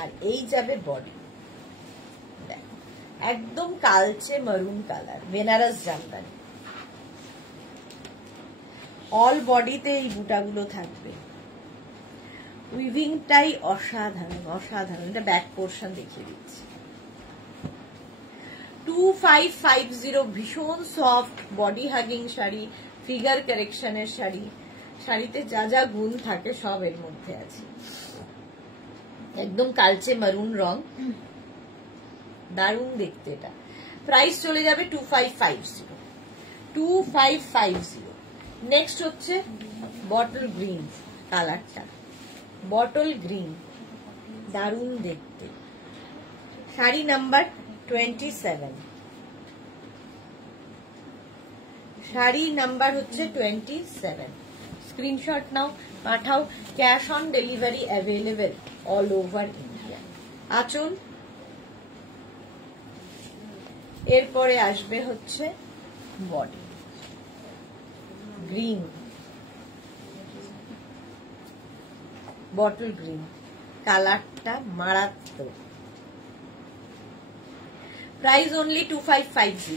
আর এই যাবে বডি, দেখো একদম কালচে মারুন কালার, বেনারস জামদানি। অল বডিতে এই বুটাগুলো থাকবে, উইভিংটাই অসাধারণ অসাধারণ। এটা ব্যাক পোর্শন দেখিয়ে দিচ্ছি। 2550, ভীষণ সফট বডি হাগিং শাড়ি, ফিগার কারেকশনের শাড়ি, শাড়িতে যা যা গুণ থাকে সব এর মধ্যে আছে। একদম কালচে মারুন রং, দারুণ দেখতে এটা। প্রাইস চলে যাবে 2550। 2550। নেক্সট হচ্ছে বটল গ্রিন কালারটা, বটল গ্রিন, দারুণ দেখতে। শাড়ি নাম্বার 27, শাড়ি নাম্বার হচ্ছে 27। স্ক্রিনশট নাও, পাঠাও, cash on delivery available all over India. আঁচল, এরপরে আসবে হচ্ছে বডি, গ্রিন, বটল গ্রিন কালারটা মারাত্মক। Price only 2550।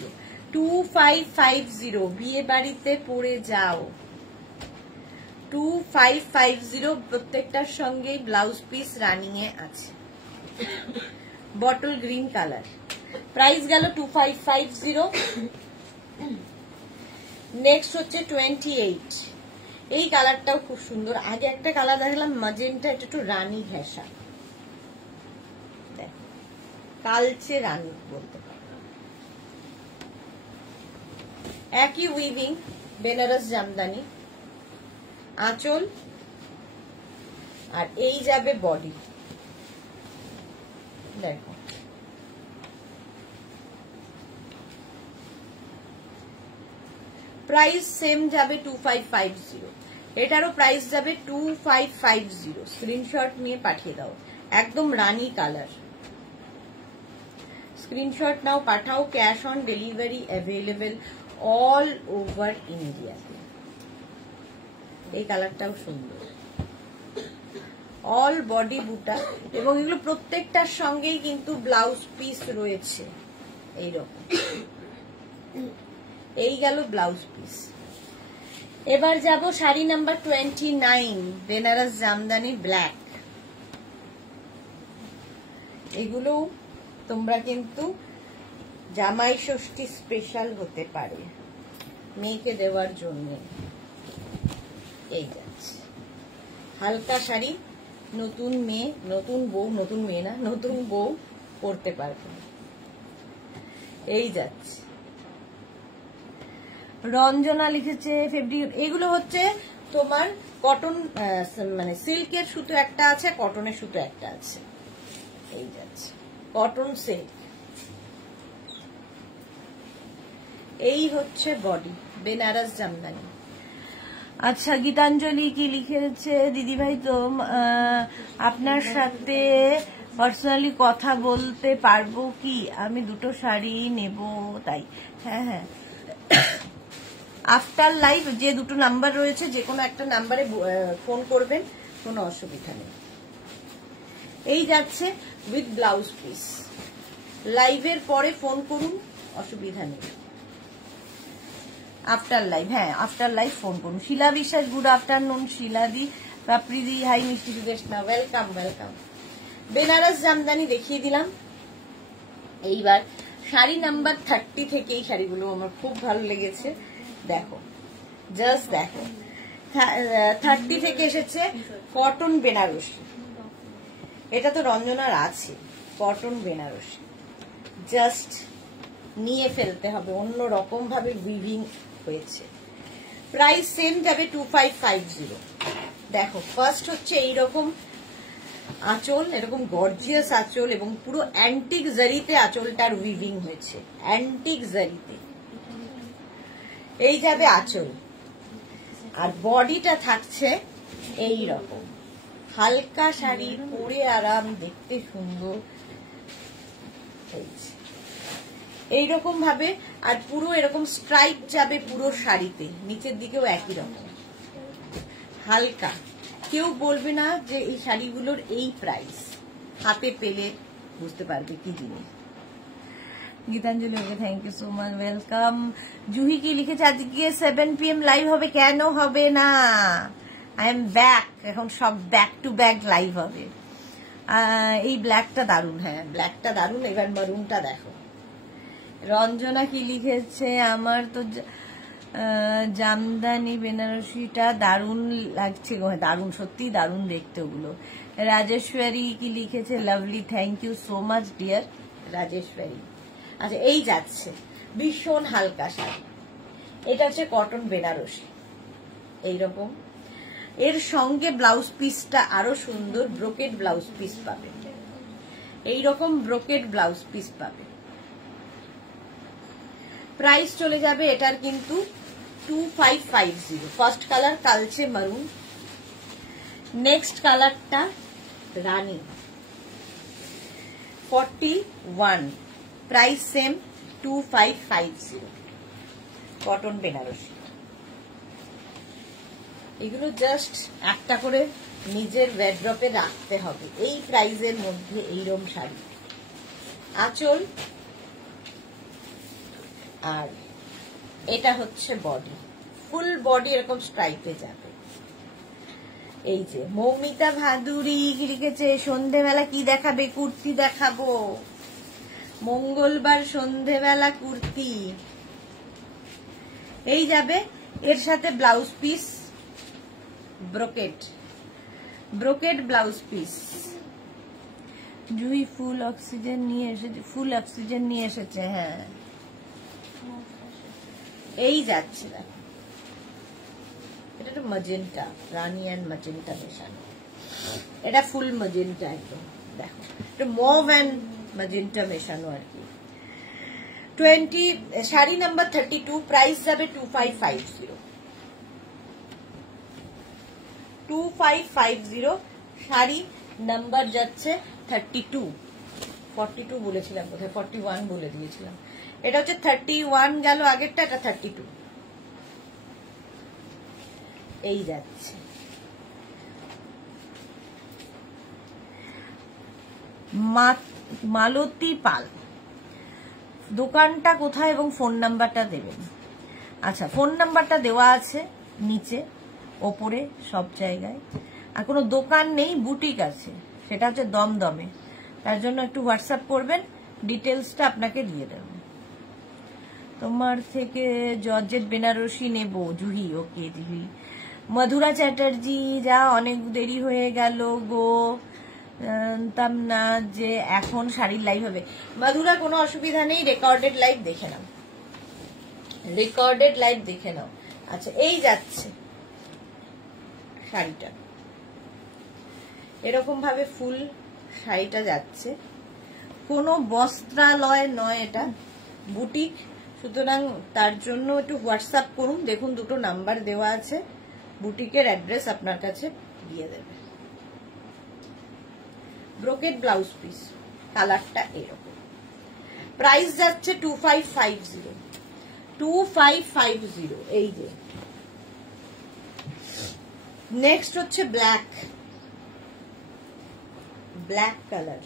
2550, বিয়ে বাড়িতে পরে যাও। 2550, প্রত্যেকটার সঙ্গে ব্লাউজ পিস রানিং এ আছে, বটল গ্রিন কালার। প্রাইস গেল 2550। নেক্সট হচ্ছে 28। এই কালারটাও খুব সুন্দর। আগে একটা কালার দেখলাম ম্যাজেন্টা, এটা একটু রানী ঘেঁষা, কালচে রানী বলতে পারো। একই উইভিং, বেনারস জামদানি, আঁচল, আর এই যাবে বডি, দেখো প্রাইস সেম যাবে 2550। এটারও প্রাইস যাবে 2550। স্ক্রিনশট নিয়ে পাঠিয়ে দাও, একদম রানী কালার। স্ক্রিনশট নাও, পাঠাও, cash on delivery available all over India. এই কালারটাও সুন্দর, অল বডি বুটা, এবং এগুলো প্রত্যেকটার সঙ্গেই কিন্তু ব্লাউজ পিস রয়েছে এইরকম। এই গেল ব্লাউজ পিস। এবার যাব শাড়ি নাম্বার 29, বেনারস জামদানি ব্ল্যাক। এগুলো তোমরা কিন্তু জামাই ষষ্ঠী স্পেশাল হতে পারে, মেয়েকে দেওয়ার জন্য। এই যাচ্ছে হালকা শাড়ি, নতুন মেয়ে, নতুন বউ, নতুন মেয়ে না, নতুন বউ পরতে পারবে। এই যাচ্ছে, রঞ্জনা লিখেছে ফেব্রিক। এগুলো হচ্ছে তোমার কটন, মানে সিল্কের সুতো একটা আছে, কটনের সুতো একটা আছে। এই যাচ্ছে কটন সিল্ক। এই হচ্ছে বডি, বেনারস জামদানি। আচ্ছা, গীতাঞ্জলি কি লিখেছে, দিদিভাই তো আপনার সাথে পার্সোনালি কথা বলতে পারবো কি? আমি দুটো শাড়ি নেব তাই। হ্যাঁ হ্যাঁ, আফটার লাইভ যে দুটো নাম্বার রয়েছে, যে কোনো একটা নাম্বারে ফোন করবেন, কোনো অসুবিধা নেই। এই যাচ্ছে উইথ ব্লাউজ পিস। লাইভের পরে ফোন করুন, অসুবিধা নেই। আফটার লাইভ, হ্যাঁ আফটার লাইভ ফোন করুন। শিলা বিশ্বাস, গুড আফটারনুন। শিলাদি, পাপড়িদি, হাই মিষ্টি সুদেশনা, ওয়েলকাম ওয়েলকাম। বেনারস জামদানি দেখিয়ে দিলাম। এইবার শাড়ি নাম্বার 30 থেকে এই শাড়িগুলো আমার খুব ভালো লেগেছে। দেখো, জাস্ট দেখো, 30 থেকে এসেছে কটন বেনারসি। এটা তো রঞ্জনার আছে, কটন বেনারসি। জাস্ট নিয়ে ফেলতে হবে, অন্য রকম ভাবে উইভিং হয়েছে। প্রাইস সেম যাবে 2550। দেখো, ফার্স্ট হচ্ছে এইরকম আঁচল, এরকম গর্জিয়াস আঁচল এবং পুরো অ্যান্টিক জারিতে আঁচলটার উইভিং হয়েছে, অ্যান্টিক জারিতে। এই যাবে আঁচল, আর বডিটা থাকছে এই রকম হালকা শাড়ি, পরে আরাম, দেখতে সুন্দর এইরকম ভাবে। আর পুরো এরকম স্ট্রাইপ যাবে পুরো শাড়িতে, নিচের দিকেও একই রকম হালকা। কেউ বলবে না যে এই শাড়িগুলোর এই প্রাইস, হাতে পেলে বুঝতে পারবে কি জিনিস। Gitanjali, okay, thank you so much, welcome. Juhi কি লিখেছে, আজকে 7 PM লাইভ হবে? কেন হবে না, আই এম ব্যাক। এখন সব ব্যাক টু ব্যাক লাইভ হবে। এই ব্ল্যাকটা দারুণ, হ্যাঁ ব্ল্যাকটা দারুণ। এবার মারুনটা দেখো। রঞ্জনা কি লিখেছে, আমার তো জামদানি বেনারসিটা দারুণ লাগছে গো। দারুণ, সত্যি দারুণ দেখতে ওগুলো। রাজেশ্বরী কি লিখেছে, lovely, thank you so much dear Rajeshwari. আচ্ছা, এই যাচ্ছে ভীষণ হালকা শাড়ি, এটা হচ্ছে কটন বেনারসি এইরকম। এর সঙ্গে ব্লাউজ পিসটা আরো সুন্দর, ব্রোকেড ব্লাউজ পিস পাবে, এইরকম ব্রোকেড ব্লাউজ পিস পাবে। প্রাইস চলে যাবে এটার কিন্তু 2550। ফার্স্ট কালার কালচে মারুন, নেক্সট কালারটা রানী, 41। Price same 2550, cotton Benarasi. এগুলো জাস্ট একটা করে নিজের ওয়ারড্রপে রাখতে হবে, এই প্রাইজের মধ্যে এইরকম শাড়ি। আঁচল, আর এটা হচ্ছে বডি, ফুল বডি এরকম স্ট্রাইপে যাবে। এই যে মৌমিতা ভাদুরী লিখেছে, সন্ধেবেলা কি দেখাবে? কুর্তি দেখাবো, মঙ্গলবার সন্ধেবেলা কুর্তি। এই যাবে, এর সাথে blouse piece, brocade, brocade blouse piece. জুই ফুল অক্সিজেন নিয়ে এসেছে, ফুল অক্সিজেন নিয়ে এসেছে, হ্যাঁ এই যাচ্ছে। দেখো, এটা তো ম্যাজেন্টা, রানী অ্যান্ড ম্যাজেন্টা মেশানো, এটা ফুল ম্যাজেন্টা একদম। দেখো, এটা মভ অ্যান্ড ম্যাজেন্টা মেশানো আর কি। 20 শাড়ি নাম্বার 32, প্রাইস যাবে 2550। 2550 শাড়ি নাম্বার যাচ্ছে 32। 42 বলেছিলাম, কোথায় 41 বলে দিয়েছিলাম। এটা হচ্ছে 31 গেল আগেরটা, এটা 32। এই যাচ্ছে মালতী পাল। দোকানটা কোথায় এবং ফোন নাম্বারটা দেবেন? আচ্ছা, ফোন নাম্বারটা দেওয়া আছে নিচে, ওপরে, সব জায়গায়। আর কোনো দোকান নেই, বুটিক আছে, সেটা হচ্ছে দমদমে। তার জন্য একটু হোয়াটসঅ্যাপ করবেন, ডিটেলসটা আপনাকে দিয়ে দেবেন। তোমার থেকে জর্জেট বেনারসি নেব, জুহি, ওকে জুহি। মধুরা চ্যাটার্জি, যা অনেক দেরি হয়ে গেল গো, জানতাম না যে এখন শাড়ির লাইভ হবে। মধুরা, কোনো অসুবিধা নেই, রেকর্ডেড লাইভ দেখে নাও, রেকর্ডেড লাইভ দেখে নাও। আচ্ছা, এই যাচ্ছে শাড়িটা, এরকম ভাবে ফুল শাড়িটা যাচ্ছে। কোনো বস্ত্রালয় নয়, এটা বুটিক, সুতরাং তার জন্য একটু হোয়াটসঅ্যাপ করুন। দেখুন, দুটো নাম্বার দেওয়া আছে, বুটিকের অ্যাড্রেস আপনার কাছে দিয়ে দেবে। ব্রোকেড ব্লাউজ পিস, কালারটা এরকম। প্রাইস যাচ্ছে 2550। 2550। এই যে নেক্সট হচ্ছে ব্ল্যাক, ব্ল্যাক কালার।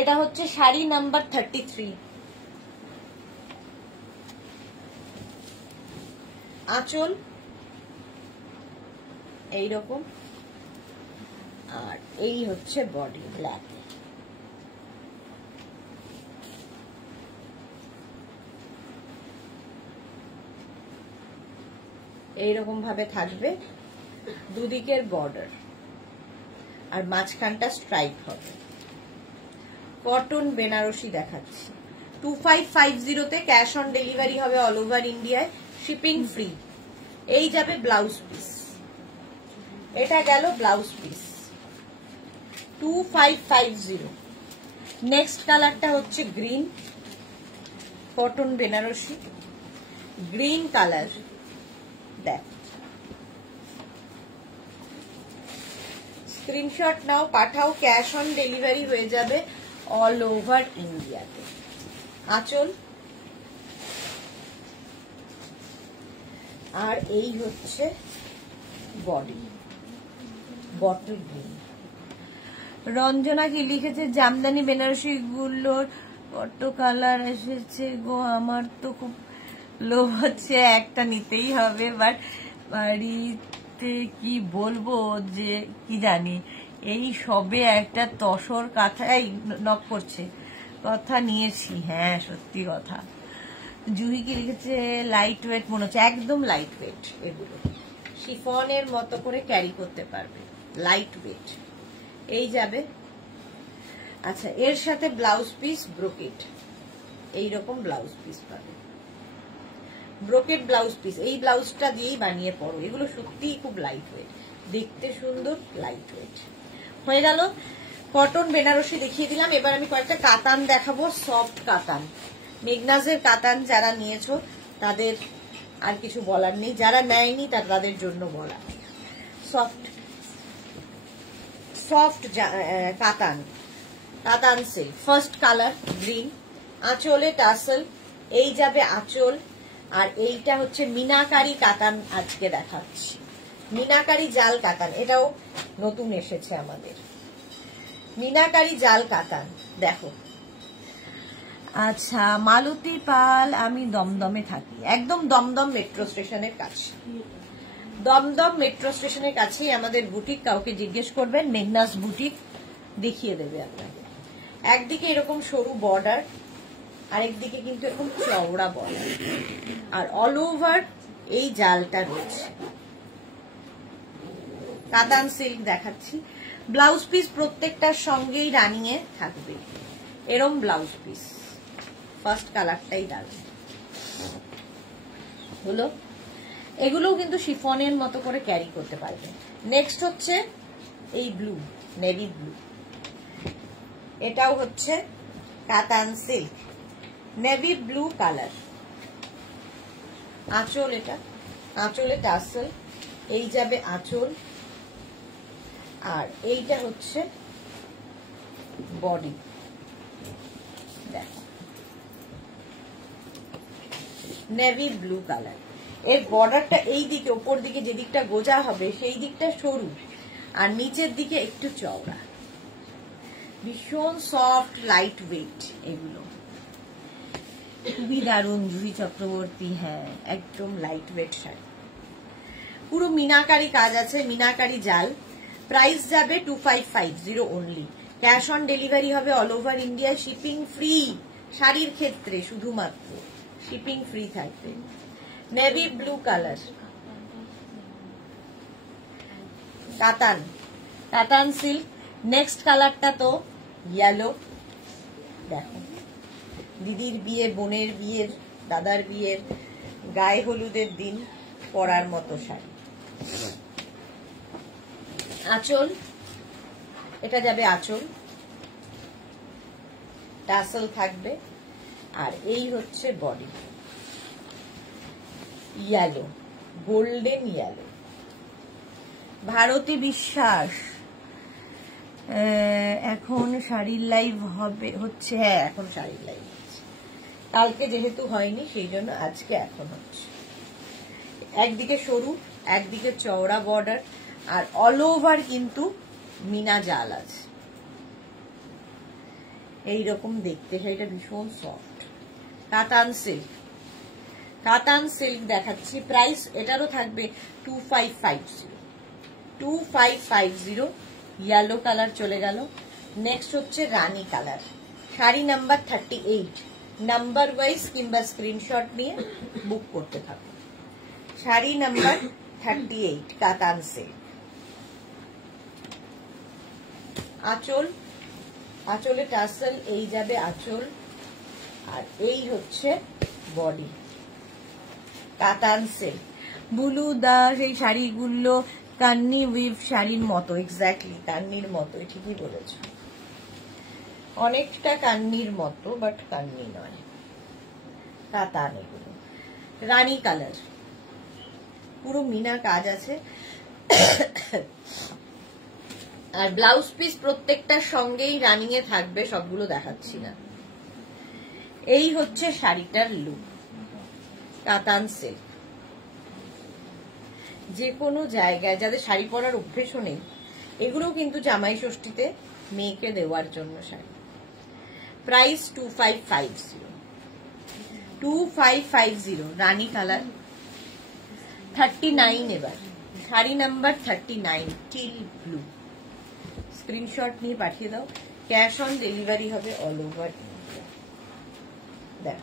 এটা হচ্ছে শাড়ি নাম্বার 33। আঁচল এইরকম, আর এই হচ্ছে বডি ব্ল্যাক। এইরকম ভাবে থাকবে দুদিকের বর্ডার, আর মাঝখানটা স্ট্রাইপ হবে। কটন বেনারসি দেখাচ্ছি 2550-তে, ক্যাশ অন ডেলিভারি হবে অল ওভার ইন্ডিয়ায়, শিপিং ফ্রি। এই যাবে ব্লাউজ পিস, এটা গেল ব্লাউজ পিস 2550। নেক্সট কালারটা হচ্ছে green, cotton Benarasi, green colour. দেখ, স্ক্রিনশট নাও, পাঠাও, ক্যাশ অন ডেলিভারি হয়ে যাবে অল ওভার ইন্ডিয়াতে। আঁচল, আর এই হচ্ছে বডি, বটল গ্রিন। রঞ্জনা কি লিখেছে, জামদানি বেনারসি গুলোর কত কালার এসেছে গো, আমার তো খুব লোভ হচ্ছে, একটা নিতেই হবে, বাট বাড়িতে কি বলবো যে কি জানি, এই সবে একটা তসর কাঁথাই নক করছে, কথা নিয়েছি। হ্যাঁ, সত্যি কথা। জুহি কি লিখেছে, লাইট ওয়েট মনে হচ্ছে, একদম লাইট ওয়েট, এগুলো শিফনের মতো করে ক্যারি করতে পারবে, লাইট ওয়েট। এই যাবে। আচ্ছা, এর সাথে ব্লাউজ পিস ব্রোকেট, এইরকম ব্লাউজ পিস পাবে, ব্রোকেট ব্লাউজ পিস। এই ব্লাউজটা দিয়েই বানিয়ে পরো, এগুলো সত্যিই খুব লাইট ওয়েট, দেখতে সুন্দর, লাইট ওয়েট। হয়ে গেল কটন বেনারসি দেখিয়ে দিলাম। এবার আমি কয়েকটা কাতান দেখাবো, সফট কাতান। মেঘনাজের কাতান যারা নিয়েছো তাদের আর কিছু বলার নেই, যারা নেয়নি তাদের জন্য বলা। সফট সফট কাতান, কাতান সিল্ক, ফার্স্ট কালার গ্রিন, আঁচলে টাসেল, এই যাবে আঁচল। আর এইটা হচ্ছে মিনাকারি কাতান, আজকে দেখাচ্ছি মিনাকারি জাল কাতান, এটাও নতুন এসেছে আমাদের, মিনাকারি জাল কাতান। দেখো, আচ্ছা, মালতী পাল, আমি দমদমে থাকি, একদম দমদম মেট্রো স্টেশনের কাছে, দমদম মেট্রো স্টেশনের কাছেই আমাদের বুটিক। কাউকে জিজ্ঞেস করবেন, মেঘনাস বুটিক, দেখিয়ে দেবে আপনাকে। একদিকে এরকম সরু বর্ডার, আরেকদিকে কিন্তু এরকম চওড়া বর্ডার, আর অল ওভার এই জালটা রয়েছে। কাতান সিল্ক দেখাচ্ছি। ব্লাউজ পিস প্রত্যেকটার সঙ্গেই রানিং এ থাকবে, এরম ব্লাউজ পিস। ফার্স্ট কালারটাই দারুণ হলো। এগুলোও কিন্তু শিফনের মতো করে ক্যারি করতে পারবে। নেক্সট হচ্ছে এই ব্লু, নেভি ব্লু, এটাও হচ্ছে কাতান সিল্ক, নেভি ব্লু কালার। আঁচল, এটা আঁচলে টাসেল, এই যাবে আঁচল, আর এইটা হচ্ছে বডি। দেখো, নেভি ব্লু কালার। এর বর্ডারটা এই দিকে, ওপর দিকে যে দিকটা গোজা হবে সেই দিকটা সরু, আর নিচের দিকে একটু চওড়া। ভীষণ সফট, লাইট ওয়েট, এগুলো খুবই দারুণ। জুহি চক্রবর্তী, হ্যাঁ, একদম লাইট ওয়েট শাড়ি, পুরো মিনাকারি কাজ আছে, মিনাকারি জাল। প্রাইস যাবে 2550 অনলি। ক্যাশ অন ডেলিভারি হবে all over India, shipping free. শাড়ির ক্ষেত্রে শুধুমাত্র শিপিং ফ্রি থাকবে। নেভি ব্লু কালার, কাতান, কাতান সিল্ক। নেক্সট কালারটা তো ইয়েলো। দেখো, দিদির বিয়ে, বোনের বিয়ের, দাদার বিয়ের, গায়ে হলুদের দিন পরার মতো শাড়ি। আঁচল, এটা যাবে আঁচল, টাসেল থাকবে, আর এই হচ্ছে body, yellow, golden yellow. Bharati Biswas, এখন শাড়ির লাইভ হচ্ছে? হ্যাঁ, এখন শাড়ির লাইভ হচ্ছে, কালকে যেহেতু হয়নি সেই জন্য আজকে এখন হচ্ছে। একদিকে সরু, একদিকে চওড়া বর্ডার, আর অল ওভার কিন্তু মিনা জাল আছে, এইরকম দেখতে। শাড়িটা ভীষণ সফট, কাতান সিল্ক, কাতান সিল্ক দেখাচ্ছি। প্রাইস এটারও থাকবে 2550, ইয়েলো কালার চলে গেল। নেক্সট হচ্ছে রানী কালার, শাড়ি নাম্বার 38, নাম্বার ওয়াইজ কিংবা স্ক্রিনশট নিয়ে বুক করতে থাকুন। শাড়ি নাম্বার 38 কাতান সিল্ক। আঁচল, আঁচলে টাসেল, এই যাবে আঁচল, আর এই হচ্ছে বডি, কাতান সিল্ক। বুলু দাস এই শাড়িগুলো কান্নি উইভ শাড়ির মতো, এক্স্যাক্টলি কান্নির মতো, ঠিকই বলেছ, অনেকটা কান্নির মতো বাট কান্নি নয়, কাতান এগুলো। রানী কালার, পুরো মিনা কাজ আছে, আর ব্লাউজ পিস প্রত্যেকটার সঙ্গেই রানিং এ থাকবে, সবগুলো দেখাচ্ছি না। এই হচ্ছে শাড়িটার লুক, কাতান সিল্ক। যে কোনো জায়গায় যাদের শাড়ি পরার অভ্যেসও নেই, এগুলো কিন্তু জামাই ষষ্ঠীতে মেয়েকে দেওয়ার জন্য শাড়ি। প্রাইস 2550, 2550। রানী কালার 39, এবার sari number 39 teal blue. Screenshot নিয়ে পাঠিয়ে দাও, ক্যাশ অন ডেলিভারি হবে অল ওভার ইন্ডিয়া। দেখ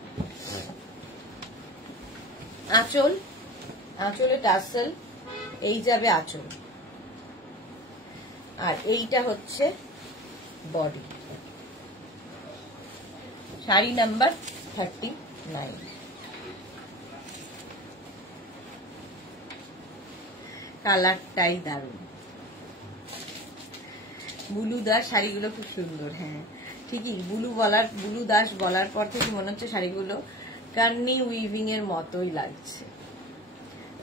আঁচল, আঁচলে টাসেল, এই যাবে আঁচল, আর এইটা হচ্ছে বডি। শাড়ি নাম্বার 39। কালারটাই দারুণ। বুলু দাস শাড়িগুলো খুব সুন্দর, হ্যাঁ ঠিকই, বুলু দাস বলার পর থেকে মনে হচ্ছে শাড়িগুলো কান্নি উইভিং এর মতোই লাগছে,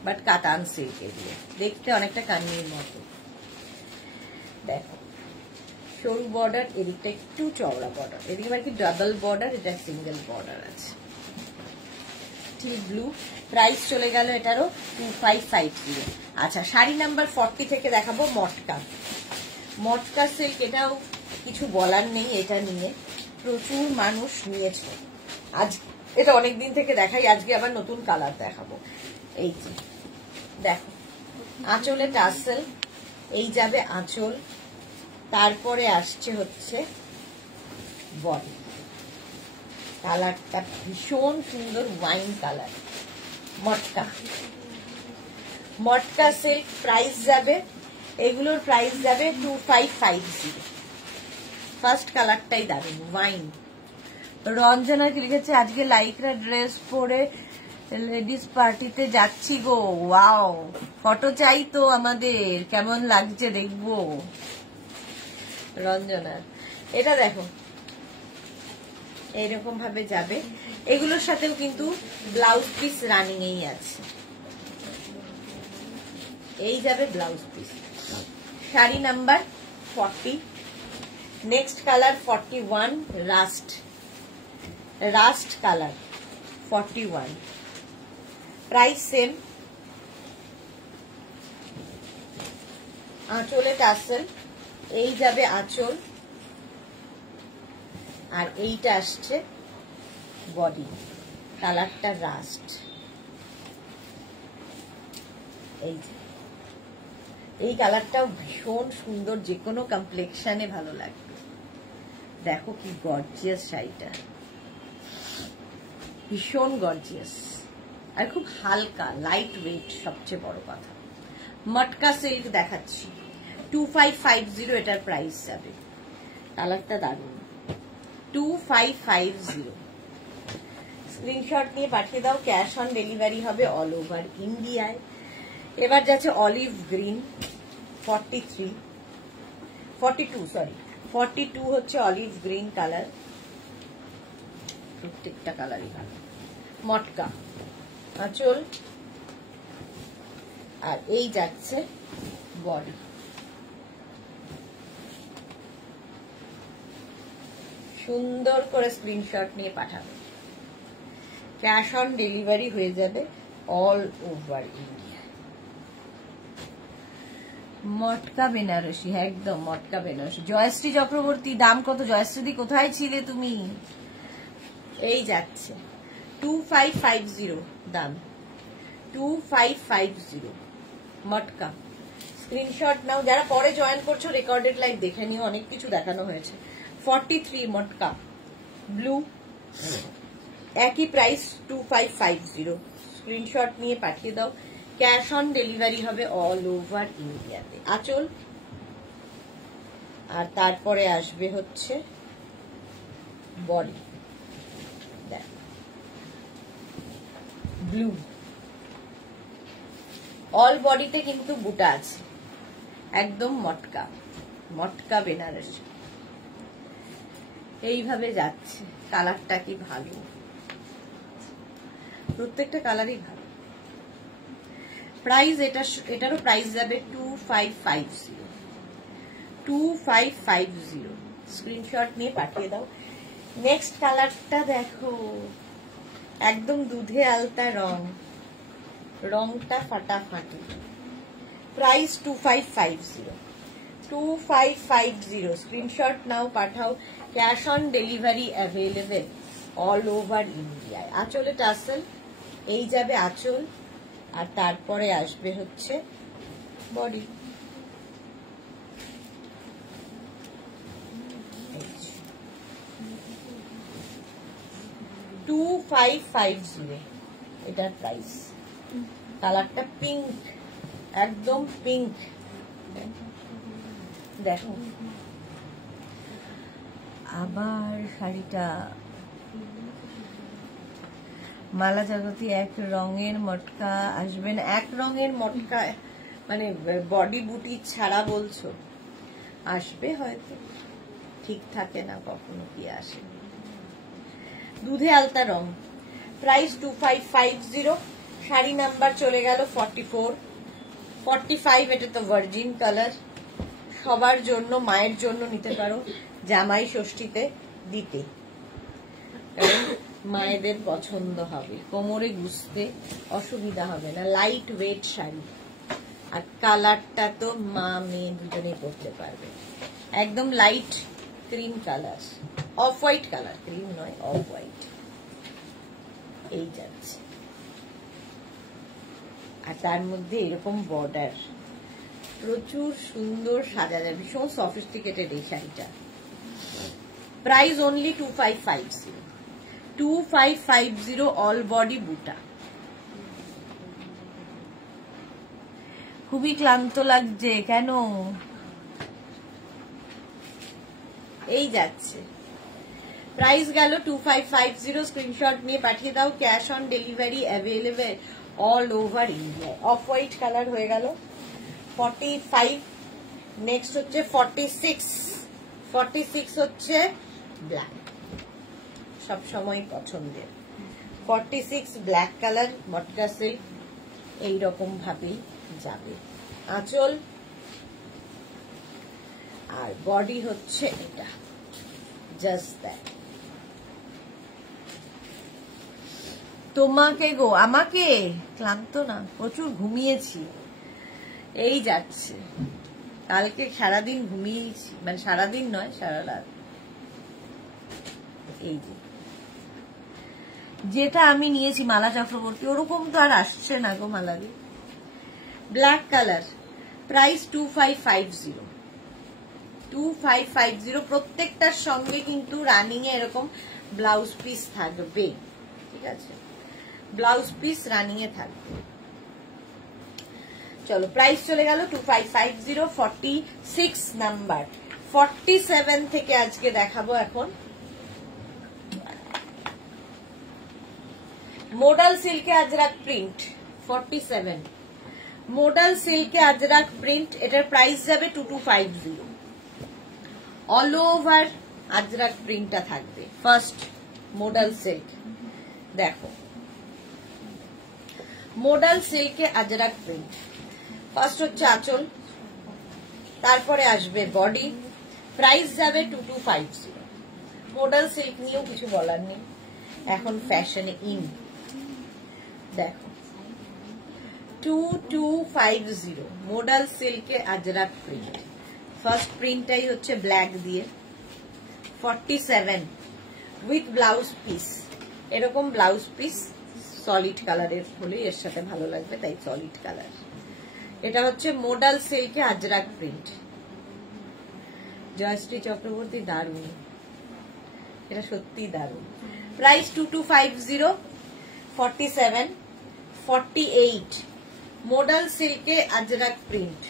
বাট কাতান সিল্ক, এগুলো দেখতে অনেকটা কান্নির মতো। দেখো সরু বর্ডার, এদিকটা একটু চওড়া বর্ডার, এদিকে আর কি ডাবল বর্ডার, এটা সিঙ্গেল বর্ডার আছে। ঠিক ব্লু। প্রাইস চলে গেল এটারও 2550। আচ্ছা, শাড়ি নাম্বার 40 থেকে দেখাবো মটকা, মটকা সিল্ক। এটাও কিছু বলার নেই, এটা নিয়ে প্রচুর মানুষ নিয়েছে। আজ এটা অনেকদিন থেকে দেখাই, আজকে আবার নতুন কালার দেখাবো। এই যে দেখো, আঁচলে টাসেল, এই যাবে আঁচল, তারপরে আসছে হচ্ছে বডি। কালারটা ভীষণ সুন্দর, ওয়াইন কালার, মটকা, মটকা সিল্ক। প্রাইস যাবে, এগুলোর প্রাইস যাবে 2550। ফার্স্ট কালারটাই দারুণ, ওয়াইন। রঞ্জনা কি লিখেছে, আজকে লাইকরা ড্রেস পরে লেডিস পার্টিতে যাচ্ছি গো, ওয়াও, ফটো চাই তো আমাদের, কেমন লাগছে দেখবো। রঞ্জনা এটা দেখো, এইরকম ভাবে যাবে। এগুলোর সাথেও কিন্তু ব্লাউজ পিস রানিং এই আছে, এই যাবে blouse piece. Sari number 40। Next colour 41, rust, rust colour 41। Price same. আঁচলে টাসেল, এই যাবে আঁচল, আর এইটা আসছে বডি। কালারটা রাস্ট, এই যে এই কালারটাও ভীষণ সুন্দর, যে কোনো কমপ্লেক্সনে ভালো লাগবে। দেখো কি গর্জিয়াস শাড়িটা, ভীষণ গর্জিয়াস, আর খুব হালকা, লাইট ওয়েট, সবচেয়ে বড় কথা। মটকা সিল্ক দেখাচ্ছি, 2550 এটার প্রাইস যাবে। কালারটা দারুণ, 2550। স্ক্রিনশট নিয়ে পাঠিয়ে দাও, ক্যাশ অন ডেলিভারি হবে অল ওভার ইন্ডিয়ায়। এবার যাচ্ছে অলিভ গ্রিন 42 হচ্ছে অলিভ গ্রিন কালার, প্রত্যেকটা কালারই ভালো। মটকা আঁচল, আর এই যাচ্ছে বডি। সুন্দর করে স্ক্রিনশট নিয়ে পাঠাবে, ক্যাশ অন ডেলিভারি হয়ে যাবে অল ওভার ইন্ডিয়া। মটকা বেনারসি, একদম মটকা বেনারসি। জয়শ্রী চক্রবর্তী, দাম কত? জয়শ্রী কোথায় ছিলে তুমি? এই যাচ্ছে 2550 দাম, 2550 মটকা। স্ক্রিনশট নাও, যারা পরে জয়েন করছো রেকর্ডেড লাইভ দেখে নিও, অনেক কিছু দেখানো হয়েছে। 43 মটকা ব্লু, একই প্রাইস 2550। স্ক্রিনশট নিয়ে পাঠিয়ে দাও, ক্যাশ অন ডেলিভারি হবে অল ওভার ইন্ডিয়াতে। আঁচল, আর তারপরে আসবে হচ্ছে বডি, ব্লু, অল বডিতে কিন্তু বুটা আছে, একদম মটকা মটকা বেনারসি। এইভাবে যাচ্ছে, কালারটা কি ভালো, প্রত্যেকটা কালারই ভালো। প্রাইস এটারও প্রাইস যাবে 2550, 2550। স্ক্রিনশট নিয়ে পাঠিয়ে দাও। নেক্সট কালারটা দেখো, একদম দুধে আলতা রং, রংটা ফাটাফাটি। প্রাইস 2550, 2550। স্ক্রিনশট নাও, পাঠাও, cash on delivery available all over ইন্ডিয়ায়। আঁচলে টাসেল, এই যাবে আঁচল, আর তারপরে আসবে হচ্ছে বডি। 2550 এটার প্রাইস। কালারটা পিঙ্ক, একদম পিঙ্ক, দেখো। আবার শাড়িটা মালা জগতি, এক রঙের মটকা আসবে না? এক রঙের মটকা মানে বডি বুটি ছাড়া বলছো? আসবে হয়তো, ঠিক থাকে না কখনো, কি আসে। দুধে আলতা রং, প্রাইস 2550। শাড়ি নাম্বার চলে গেল 44, 45। এটা তো ভার্জিন কালার, সবার জন্য, মায়ের জন্য নিতে পারো, জামাই ষষ্ঠীতে দিতে, মায়েদের পছন্দ হবে, কোমরে গুছতে অসুবিধা হবে না। লাইট ওয়েট শাড়ি, আর কালারটা তো মা মেয়ে দুজনেই পরতে পারবে। একদম light cream colour, off white colour, cream নয়, অফ হোয়াইট। এই যাচ্ছে, আর তার মধ্যে এরকম বর্ডার, প্রচুর সুন্দর সাজা যায়, ভীষণ সফিস্টিকেটেড এই শাড়িটা। Price only 2550, 2550। অল বডি বুটা। খুবই ক্লান্ত লাগছে কেন? এই যাচ্ছে, প্রাইস গেল 2550। স্ক্রিনশট নিয়ে পাঠিয়ে দাও, cash on delivery available all over India. Off white colour হয়ে গেল 45। নেক্সট হচ্ছে 46, 46 হচ্ছে ব্ল্যাক, সব সময় পছন্দের। 46 ব্ল্যাক কালার, মটকা সিল্ক, এইরকম ভাবেই যাবে। আঁচল আর বডি হচ্ছে এটা, জাস্ট দ্যাট। তোমাকে গো, আমাকে ক্লান্ত না, প্রচুর ঘুমিয়েছি, এই যাচ্ছে। কালকে সারাদিন ঘুমিয়েছি, মানে সারাদিন নয়, সারা রাত। এই যেটা আমি নিয়েছি মালা চক্রবর্তী, ওরকম তো আর আসছে না গো মালাদি। Black colour, price 2550, 2550। প্রত্যেকটার সঙ্গে কিন্তু রানিং এ এরকম ব্লাউজ পিস থাকবে, ঠিক আছে? ব্লাউজ পিস রানিং এ থাকবে। চলো, প্রাইস চলে গেল 2550। 46 নাম্বার, 47 থেকে আজকে দেখাবো এখন। মোডাল সিল্কে আজরাক প্রিন্ট, 47। মোডাল সিল্কে আজরাক প্রিন্ট, এটার প্রাইস যাবে 2250। অল ওভার আজরাক প্রিন্টটা থাকবে। ফার্স্ট মোডাল সিল্ক, দেখো মোডাল সিল্কে আজরাক প্রিন্ট। ফার্স্ট হচ্ছে আঁচল, তারপরে আসবে বডি। প্রাইস যাবে 2250। মোডাল সিল্ক নিয়েও কিছু বলার নেই, এখন ফ্যাশনে ইন। দেখো 2250 মোডাল সিল্কে আজরাক প্রিন্ট। ফার্স্ট প্রিন্টটাই হচ্ছে ব্ল্যাক দিয়ে। 47 উইথ ব্লাউজ পিস, এরকম ব্লাউজ পিস সলিড কালারের হলে এর সাথে ভালো লাগবে, তাই সলিড কালার। এটা হচ্ছে মোডাল সিল্কে আজরাক প্রিন্ট, জয়শ্রী চক্রবর্তী, দারুণ, এটা সত্যি দারুণ। প্রাইস 2250, 47, 48, মোডাল সিল্কে আজরাক প্রিন্ট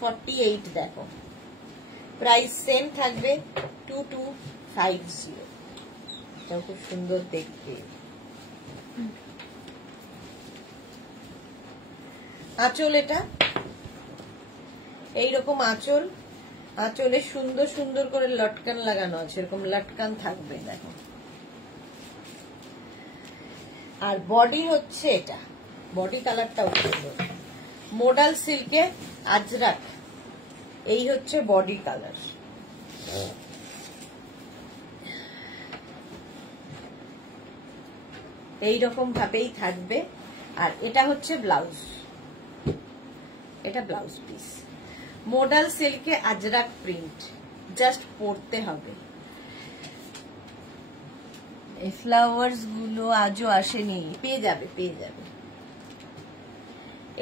48, দেখো প্রাইস সেম থাকবে 2250। এটাও খুব সুন্দর দেখতে। আঁচল, এটা এইরকম আঁচল, আঁচলে সুন্দর সুন্দর করে লটকান লাগানো আছে, এরকম লটকান থাকবে দেখো। আর বডি হচ্ছে এটা, বডি কালারটাও সুন্দর, মোডাল সিল্কে আজরাক, এই হচ্ছে বডি কালার। এইরকম ভাবেই থাকবে। আর এটা হচ্ছে ব্লাউজ, এটা ব্লাউজ পিস, মোডাল সিল্কে আজরাক প্রিন্ট, জাস্ট পরতে হবে। এই ফ্লাওয়ার্স গুলো আজও আসেনি, পেয়ে যাবে পেয়ে যাবে।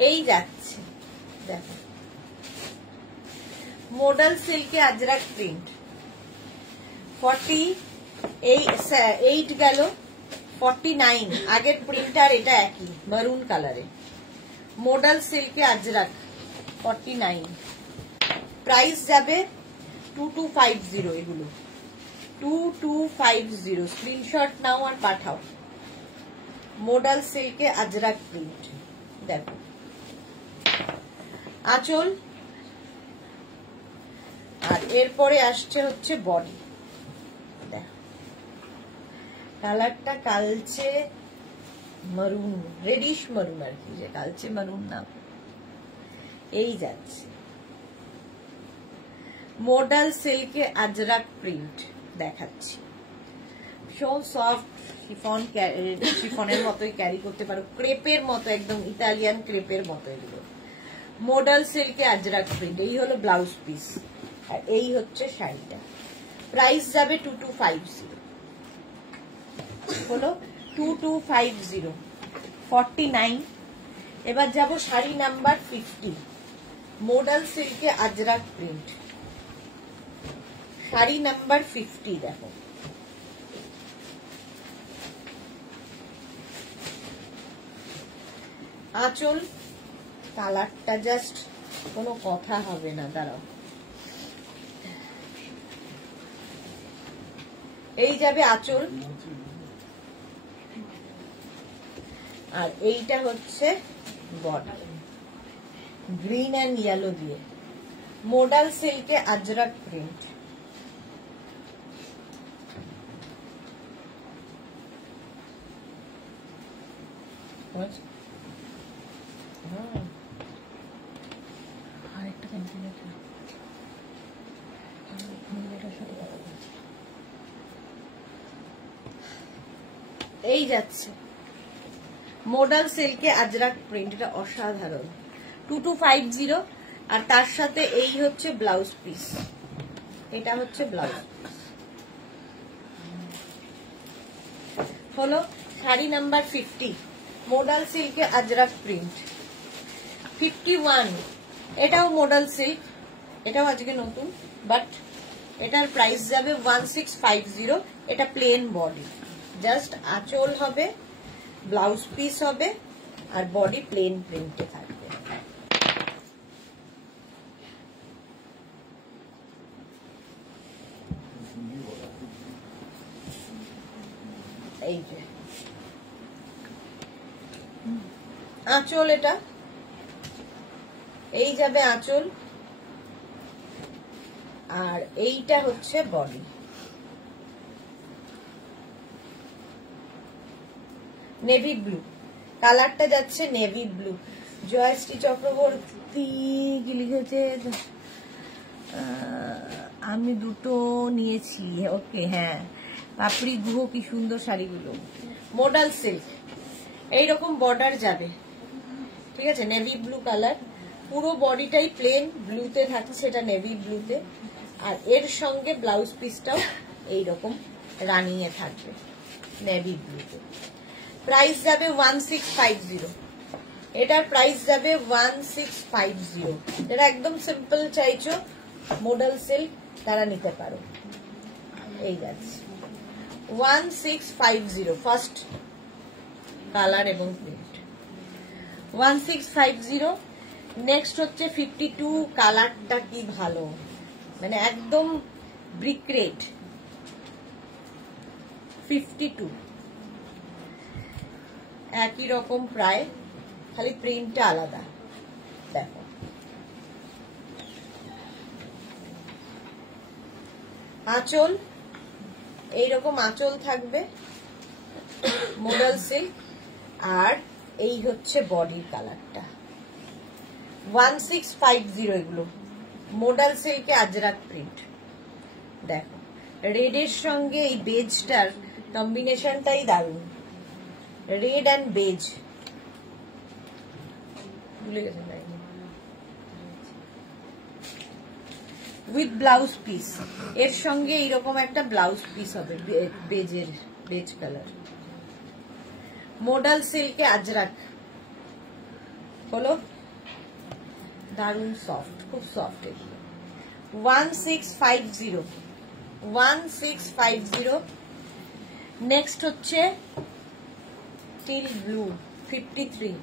এই যাচ্ছে দেখো, মোডাল সিল্কে আজরাক প্রিন্ট 48 গেল, 49, আগের প্রিন্টার এটা একই মারুন কালারে, মোডাল সিল্কে আজরাক 49, প্রাইস যাবে 2250। এগুলো 2250, স্ক্রিনশট নাও আর পাঠাও। মোডাল সিল্কে আজরাক প্রিন্ট, দেখো আঁচল। আর এরপরে আসছে হচ্ছে বডি, দেখো কালারটা কালচে মারুন, রেডিশ মারুন আর কি, যে কালচে মারুন না। এই যাচ্ছে মোডাল সিল্কে আজরাক প্রিন্ট দেখাচ্ছি, ভীষণ সফট শিফন, শিফনের মতোই ক্যারি করতে পারো, ক্রেপের মতো, একদম ইতালিয়ান ক্রেপের মতো এগুলো। মোডাল সিল্কে আজরাক প্রিন্ট, এই হলো ব্লাউজ পিস, আর এই হচ্ছে শাড়িটা। প্রাইস যাবে 2250, হলো 2250, 49। এবার যাব শাড়ি নাম্বার 50, মোডাল সিল্কে আজরাক প্রিন্ট, শাড়ি নাম্বার 50, দেখো আঁচল, কালারটা জাস্ট কোনো কথা হবে না, দাঁড়াও। এই যাবে আঁচল, আর এইটা হচ্ছে বডি, গ্রিন অ্যান্ড ইয়েলো দিয়ে, মোডাল সিল্কে আজরাক প্রিন্ট। এই যাচ্ছে মোডাল সিল্কে আজরাক প্রিন্ট, এটা অসাধারণ, 2250। আর তার সাথে এই হচ্ছে ব্লাউজ পিস, এটা হচ্ছে ব্লাউজ পিস, হলো শাড়ি নাম্বার 50, মোডাল সিল্কে আজরাক প্রিন্ট। 51, এটাও মোডাল সিল্ক, এটাও আজকে নতুন, বাট এটার প্রাইস যাবে 1650। এটা প্লেন বডি, জাস্ট আঁচল হবে, ব্লাউজ পিস হবে, আর বডি প্লেন প্রিন্টে থাকবে। এই যে আঁচল, এটা এই যাবে আঁচল, আর এইটা হচ্ছে বডি। নেভি ব্লু কালারটা যাচ্ছে, নেভি ব্লু। জয়শ্রী চক্রবর্তী কি লিখেছে, আমি দুটো নিয়েছি, ওকে হ্যাঁ। পাপড়ি গুহ, কি সুন্দর শাড়িগুলো, মোডাল সিল্ক, এইরকম বর্ডার যাবে, ঠিক আছে, নেভি ব্লু কালার, পুরো বডিটাই প্লেন ব্লুতে থাকছে, এটা নেভি ব্লুতে, আর এর সঙ্গে ব্লাউজ পিসটাও এইরকম রানিয়ে থাকবে নেভি ব্লুতে। প্রাইস যাবে 1650, এটার প্রাইস যাবে 1650। যারা একদম সিম্পল চাইছো মডেল সিল্ক তারা নিতে পারো। এই যাচ্ছে 1650 ফার্স্ট কালার এবং প্রিন্ট 1650। নেক্সট হচ্ছে 52 কালারটা কি ভালো, মানে একদম ব্রিক রেড 52 একই রকম প্রায়, খালি প্রিন্টটা আলাদা। দেখো আঁচল এইরকম আঁচল থাকবে মডেল সিল্ক, আর এই হচ্ছে বডির কালারটা 1650। এগুলো মডেল সিল্কে আজরাক প্রিন্ট। দেখো রেডের সঙ্গে এই বেজটার কম্বিনেশনটাই দারুণ, রেড অ্যান্ড বেজ। ভুলে গেছে উইথ ব্লাউজ পিস, এর সঙ্গে এইরকম একটা ব্লাউজ পিস হবে বেজের, বেজ কালার মডেল সিল্কে আজরাক হলো, দারুণ সফট, খুব সফট। 1650 1650। নেক্সট হচ্ছে টিল ব্লু 53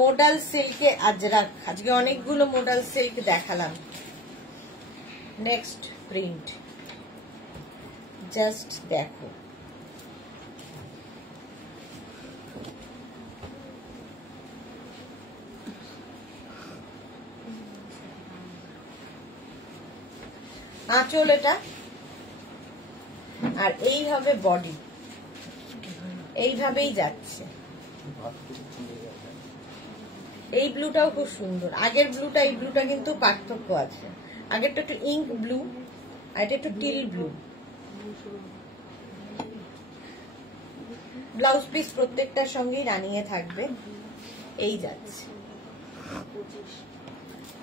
মডেল সিল্কে আজরাক। আজকে অনেকগুলো মডেল সিল্ক দেখালাম। নেক্সট প্রিন্ট জাস্ট দেখো, আঁচল এটা, আর এই হবে বডি, এইভাবেই যাচ্ছে। এই ব্লুটাও খুব সুন্দর, আগের ব্লুটা এই ব্লুটা কিন্তু পার্থক্য আছে, আগেরটা একটু ইঙ্ক ব্লু আর এটা একটু টিল ব্লু। ব্লাউজ পিস প্রত্যেকটার সঙ্গেই রানিয়ে থাকবে। এই যাচ্ছে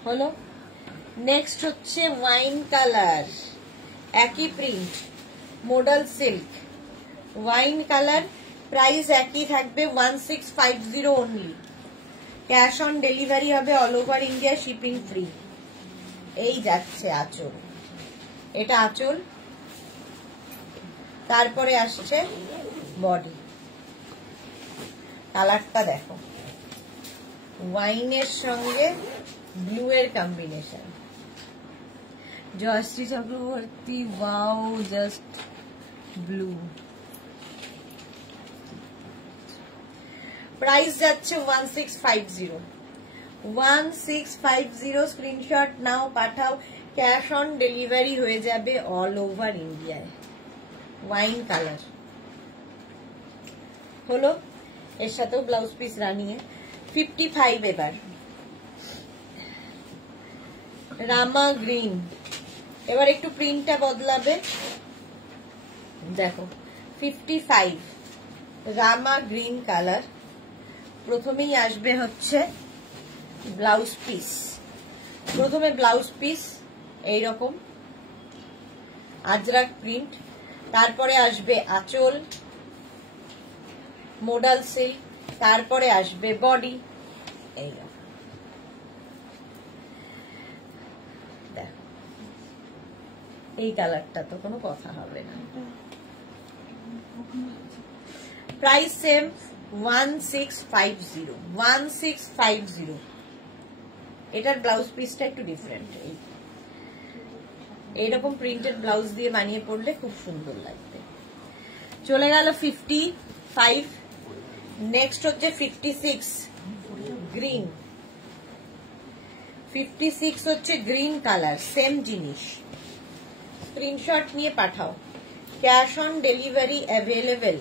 হলো। নেক্সট হচ্ছে ওয়াইন কালার, একই print model silk wine colour, price একই থাকবে 1650 অনলি। ক্যাশ অন ডেলিভারি হবে all over India, shipping free. এই যাচ্ছে আঁচল, এটা আঁচল, তারপরে আসছে বডি। কালারটা দেখো, ওয়াইনের সঙ্গে ব্লু এর combination. Joyshree Chakraborty, wow just blue. Price যাচ্ছে 1650 1650। স্ক্রিনশট নাও, পাঠাও, ক্যাশ অন ডেলিভারি হয়ে যাবে অল ওভার ইন্ডিয়ায়। ওয়াইন কালার হলো, এর সাথেও ব্লাউজ পিস রানিয়ে। 55 এবার রামা গ্রিন, এবার একটু প্রিন্টটা বদলাবে। দেখো 55 রামা গ্রিন কালার। প্রথমেই আসবে হচ্ছে ব্লাউজ পিস, প্রথমে ব্লাউজ পিস এইরকম আজরাক প্রিন্ট, তারপরে আসবে আঁচল মডেল সিল্ক, তারপরে আসবে বডি এইরকম। এই কালারটা তো কোনো কথা হবে না। Price same 1650 1650। এটার ব্লাউজ পিসটা একটু ডিফারেন্ট, এইরকম প্রিন্টেড ব্লাউজ দিয়ে বানিয়ে পড়লে খুব সুন্দর লাগবে। চলে গেল 55। নেক্সট হচ্ছে 56 গ্রিন। 56 হচ্ছে গ্রিন কালার, সেম জিনিস। স্ক্রিনশট নিয়ে পাঠাও, cash on delivery available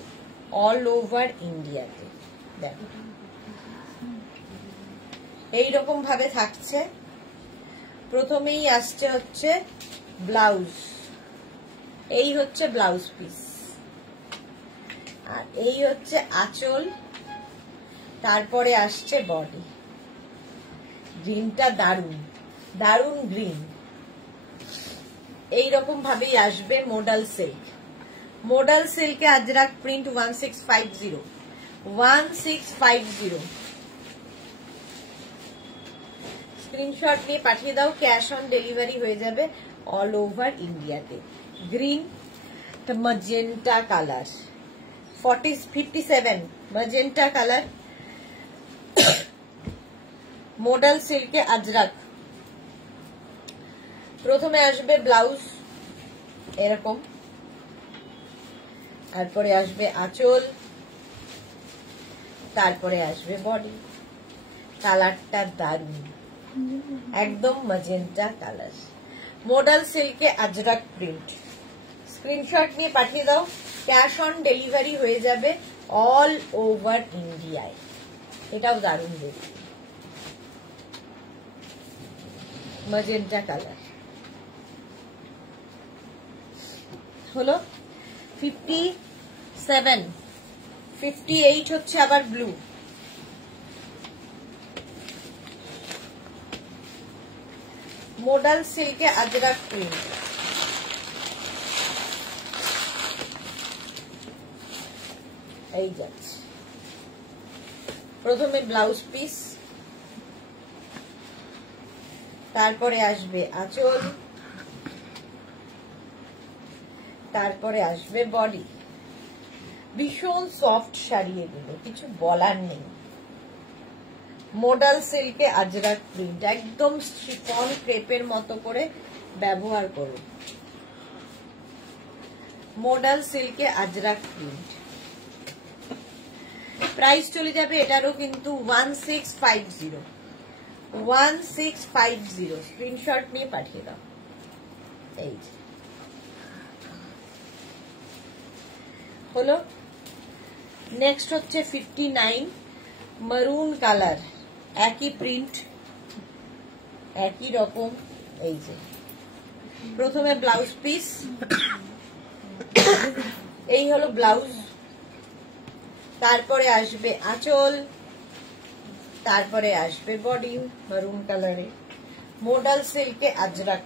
all over ইন্ডিয়াতে। দেখো এইরকম ভাবে থাকছে। প্রথমেই আসছে হচ্ছে ব্লাউজ, এই হচ্ছে ব্লাউজ পিস, আর এই হচ্ছে আঁচল, তারপরে আসছে বডি। গ্রিনটা দারুন দারুন গ্রিন। এইরকম ভাবেই আসবে মডেল সিল্ক। মডেল সিল্কে আজরাক প্রিন্ট 1650 1650। স্ক্রিনশট নিয়ে পাঠিয়ে দাও, ক্যাশ অন ডেলিভারি হয়ে যাবে অল ওভার ইন্ডিয়াতে। Green, magenta colour, 57 magenta colour, modal সিল্কে আজরাক। প্রথমে আসবে ব্লাউজ এরকম, তারপরে আসবে আঁচল, তারপরে আসবে বডি। কালারটা দারুন, একদম ম্যাজেন্টা কালার, মডাল সিল্কে আজরাক প্রিন্ট। স্ক্রিনশট নিয়ে পাঠিয়ে দাও, ক্যাশ অন ডেলিভারি হয়ে যাবে অল ওভার ইন্ডিয়ায়। এটাও দারুন দেখতে, ম্যাজেন্টা কালার হলো। 57, 58 হচ্ছে আবার ব্লু। মডাল সিল্কে আজরাক প্রিন্ট। এই যাচ্ছে, প্রথমে ব্লাউজ পিস, তারপরে আসবে আঁচল, তারপরে আসবে বডি। ভীষণ সফট শাড়ি এগুলো, কিছু বলার নেই। মডাল সিল্কে আজরাক প্রিন্ট, একদম শিফন ক্রেপের মতো করে ব্যবহার করুন। মডাল সিল্কে আজরাক প্রিন্ট। প্রাইস চলে যাবে এটারও কিন্তু 1650, 1650। স্ক্রিনশট নিয়ে পাঠিয়ে দাও। এই হলো। নেক্সট হচ্ছে 59 মারুন কালার, একই প্রিন্ট, একই রকম। এই যে প্রথমে ব্লাউজ পিস, এই হলো ব্লাউজ, তারপরে আসবে আঁচল, তারপরে আসবে বডি মারুন কালারে। মডাল সিল্কে আজরাক,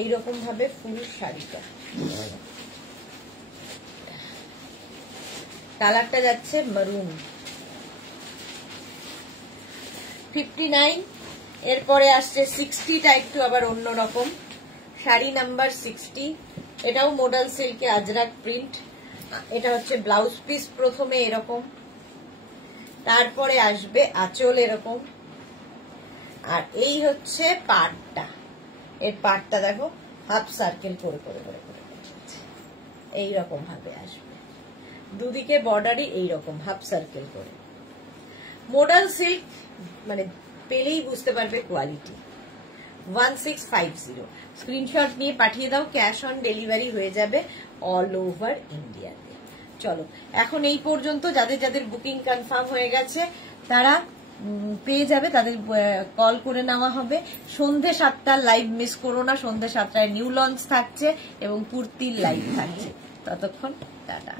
এইরকম ভাবে ফুল শাড়িটা। কালারটা যাচ্ছে মারুন। 59, এরপরে আসছে 60টা একটু আবার অন্যরকম, শাড়ি নাম্বার 60। এটাও মডাল সিল্কে আজরাক প্রিন্ট। এটা হচ্ছে ব্লাউজ পিস, প্রথমে এরকম, তারপরে আসবে আঁচল এরকম, আর এই হচ্ছে পাড়টা। এর পাড়টা দেখো হাফ সার্কেল করে করে করে করে এইরকম ভাবে আসবে, দুদিকে বর্ডারই এইরকম হাফ সার্কেল করে। মডাল সিল্ক মানে পেলেই বুঝতে পারবে কোয়ালিটি। 1650। স্ক্রিনশট নিয়ে পাঠিয়ে দাও, ক্যাশ অন ডেলিভারি হয়ে যাবে অল ওভার ইন্ডিয়াতে। চলো এখন এই পর্যন্ত। যাদের যাদের বুকিং কনফার্ম হয়ে গেছে তারা পেয়ে যাবে, তাদের কল করে নেওয়া হবে। সন্ধ্যে 7টার লাইভ মিস করো না, সন্ধ্যে 7টায় নিউ লঞ্চ থাকছে এবং কুর্তির লাইভ থাকছে। ততক্ষণ টাটা।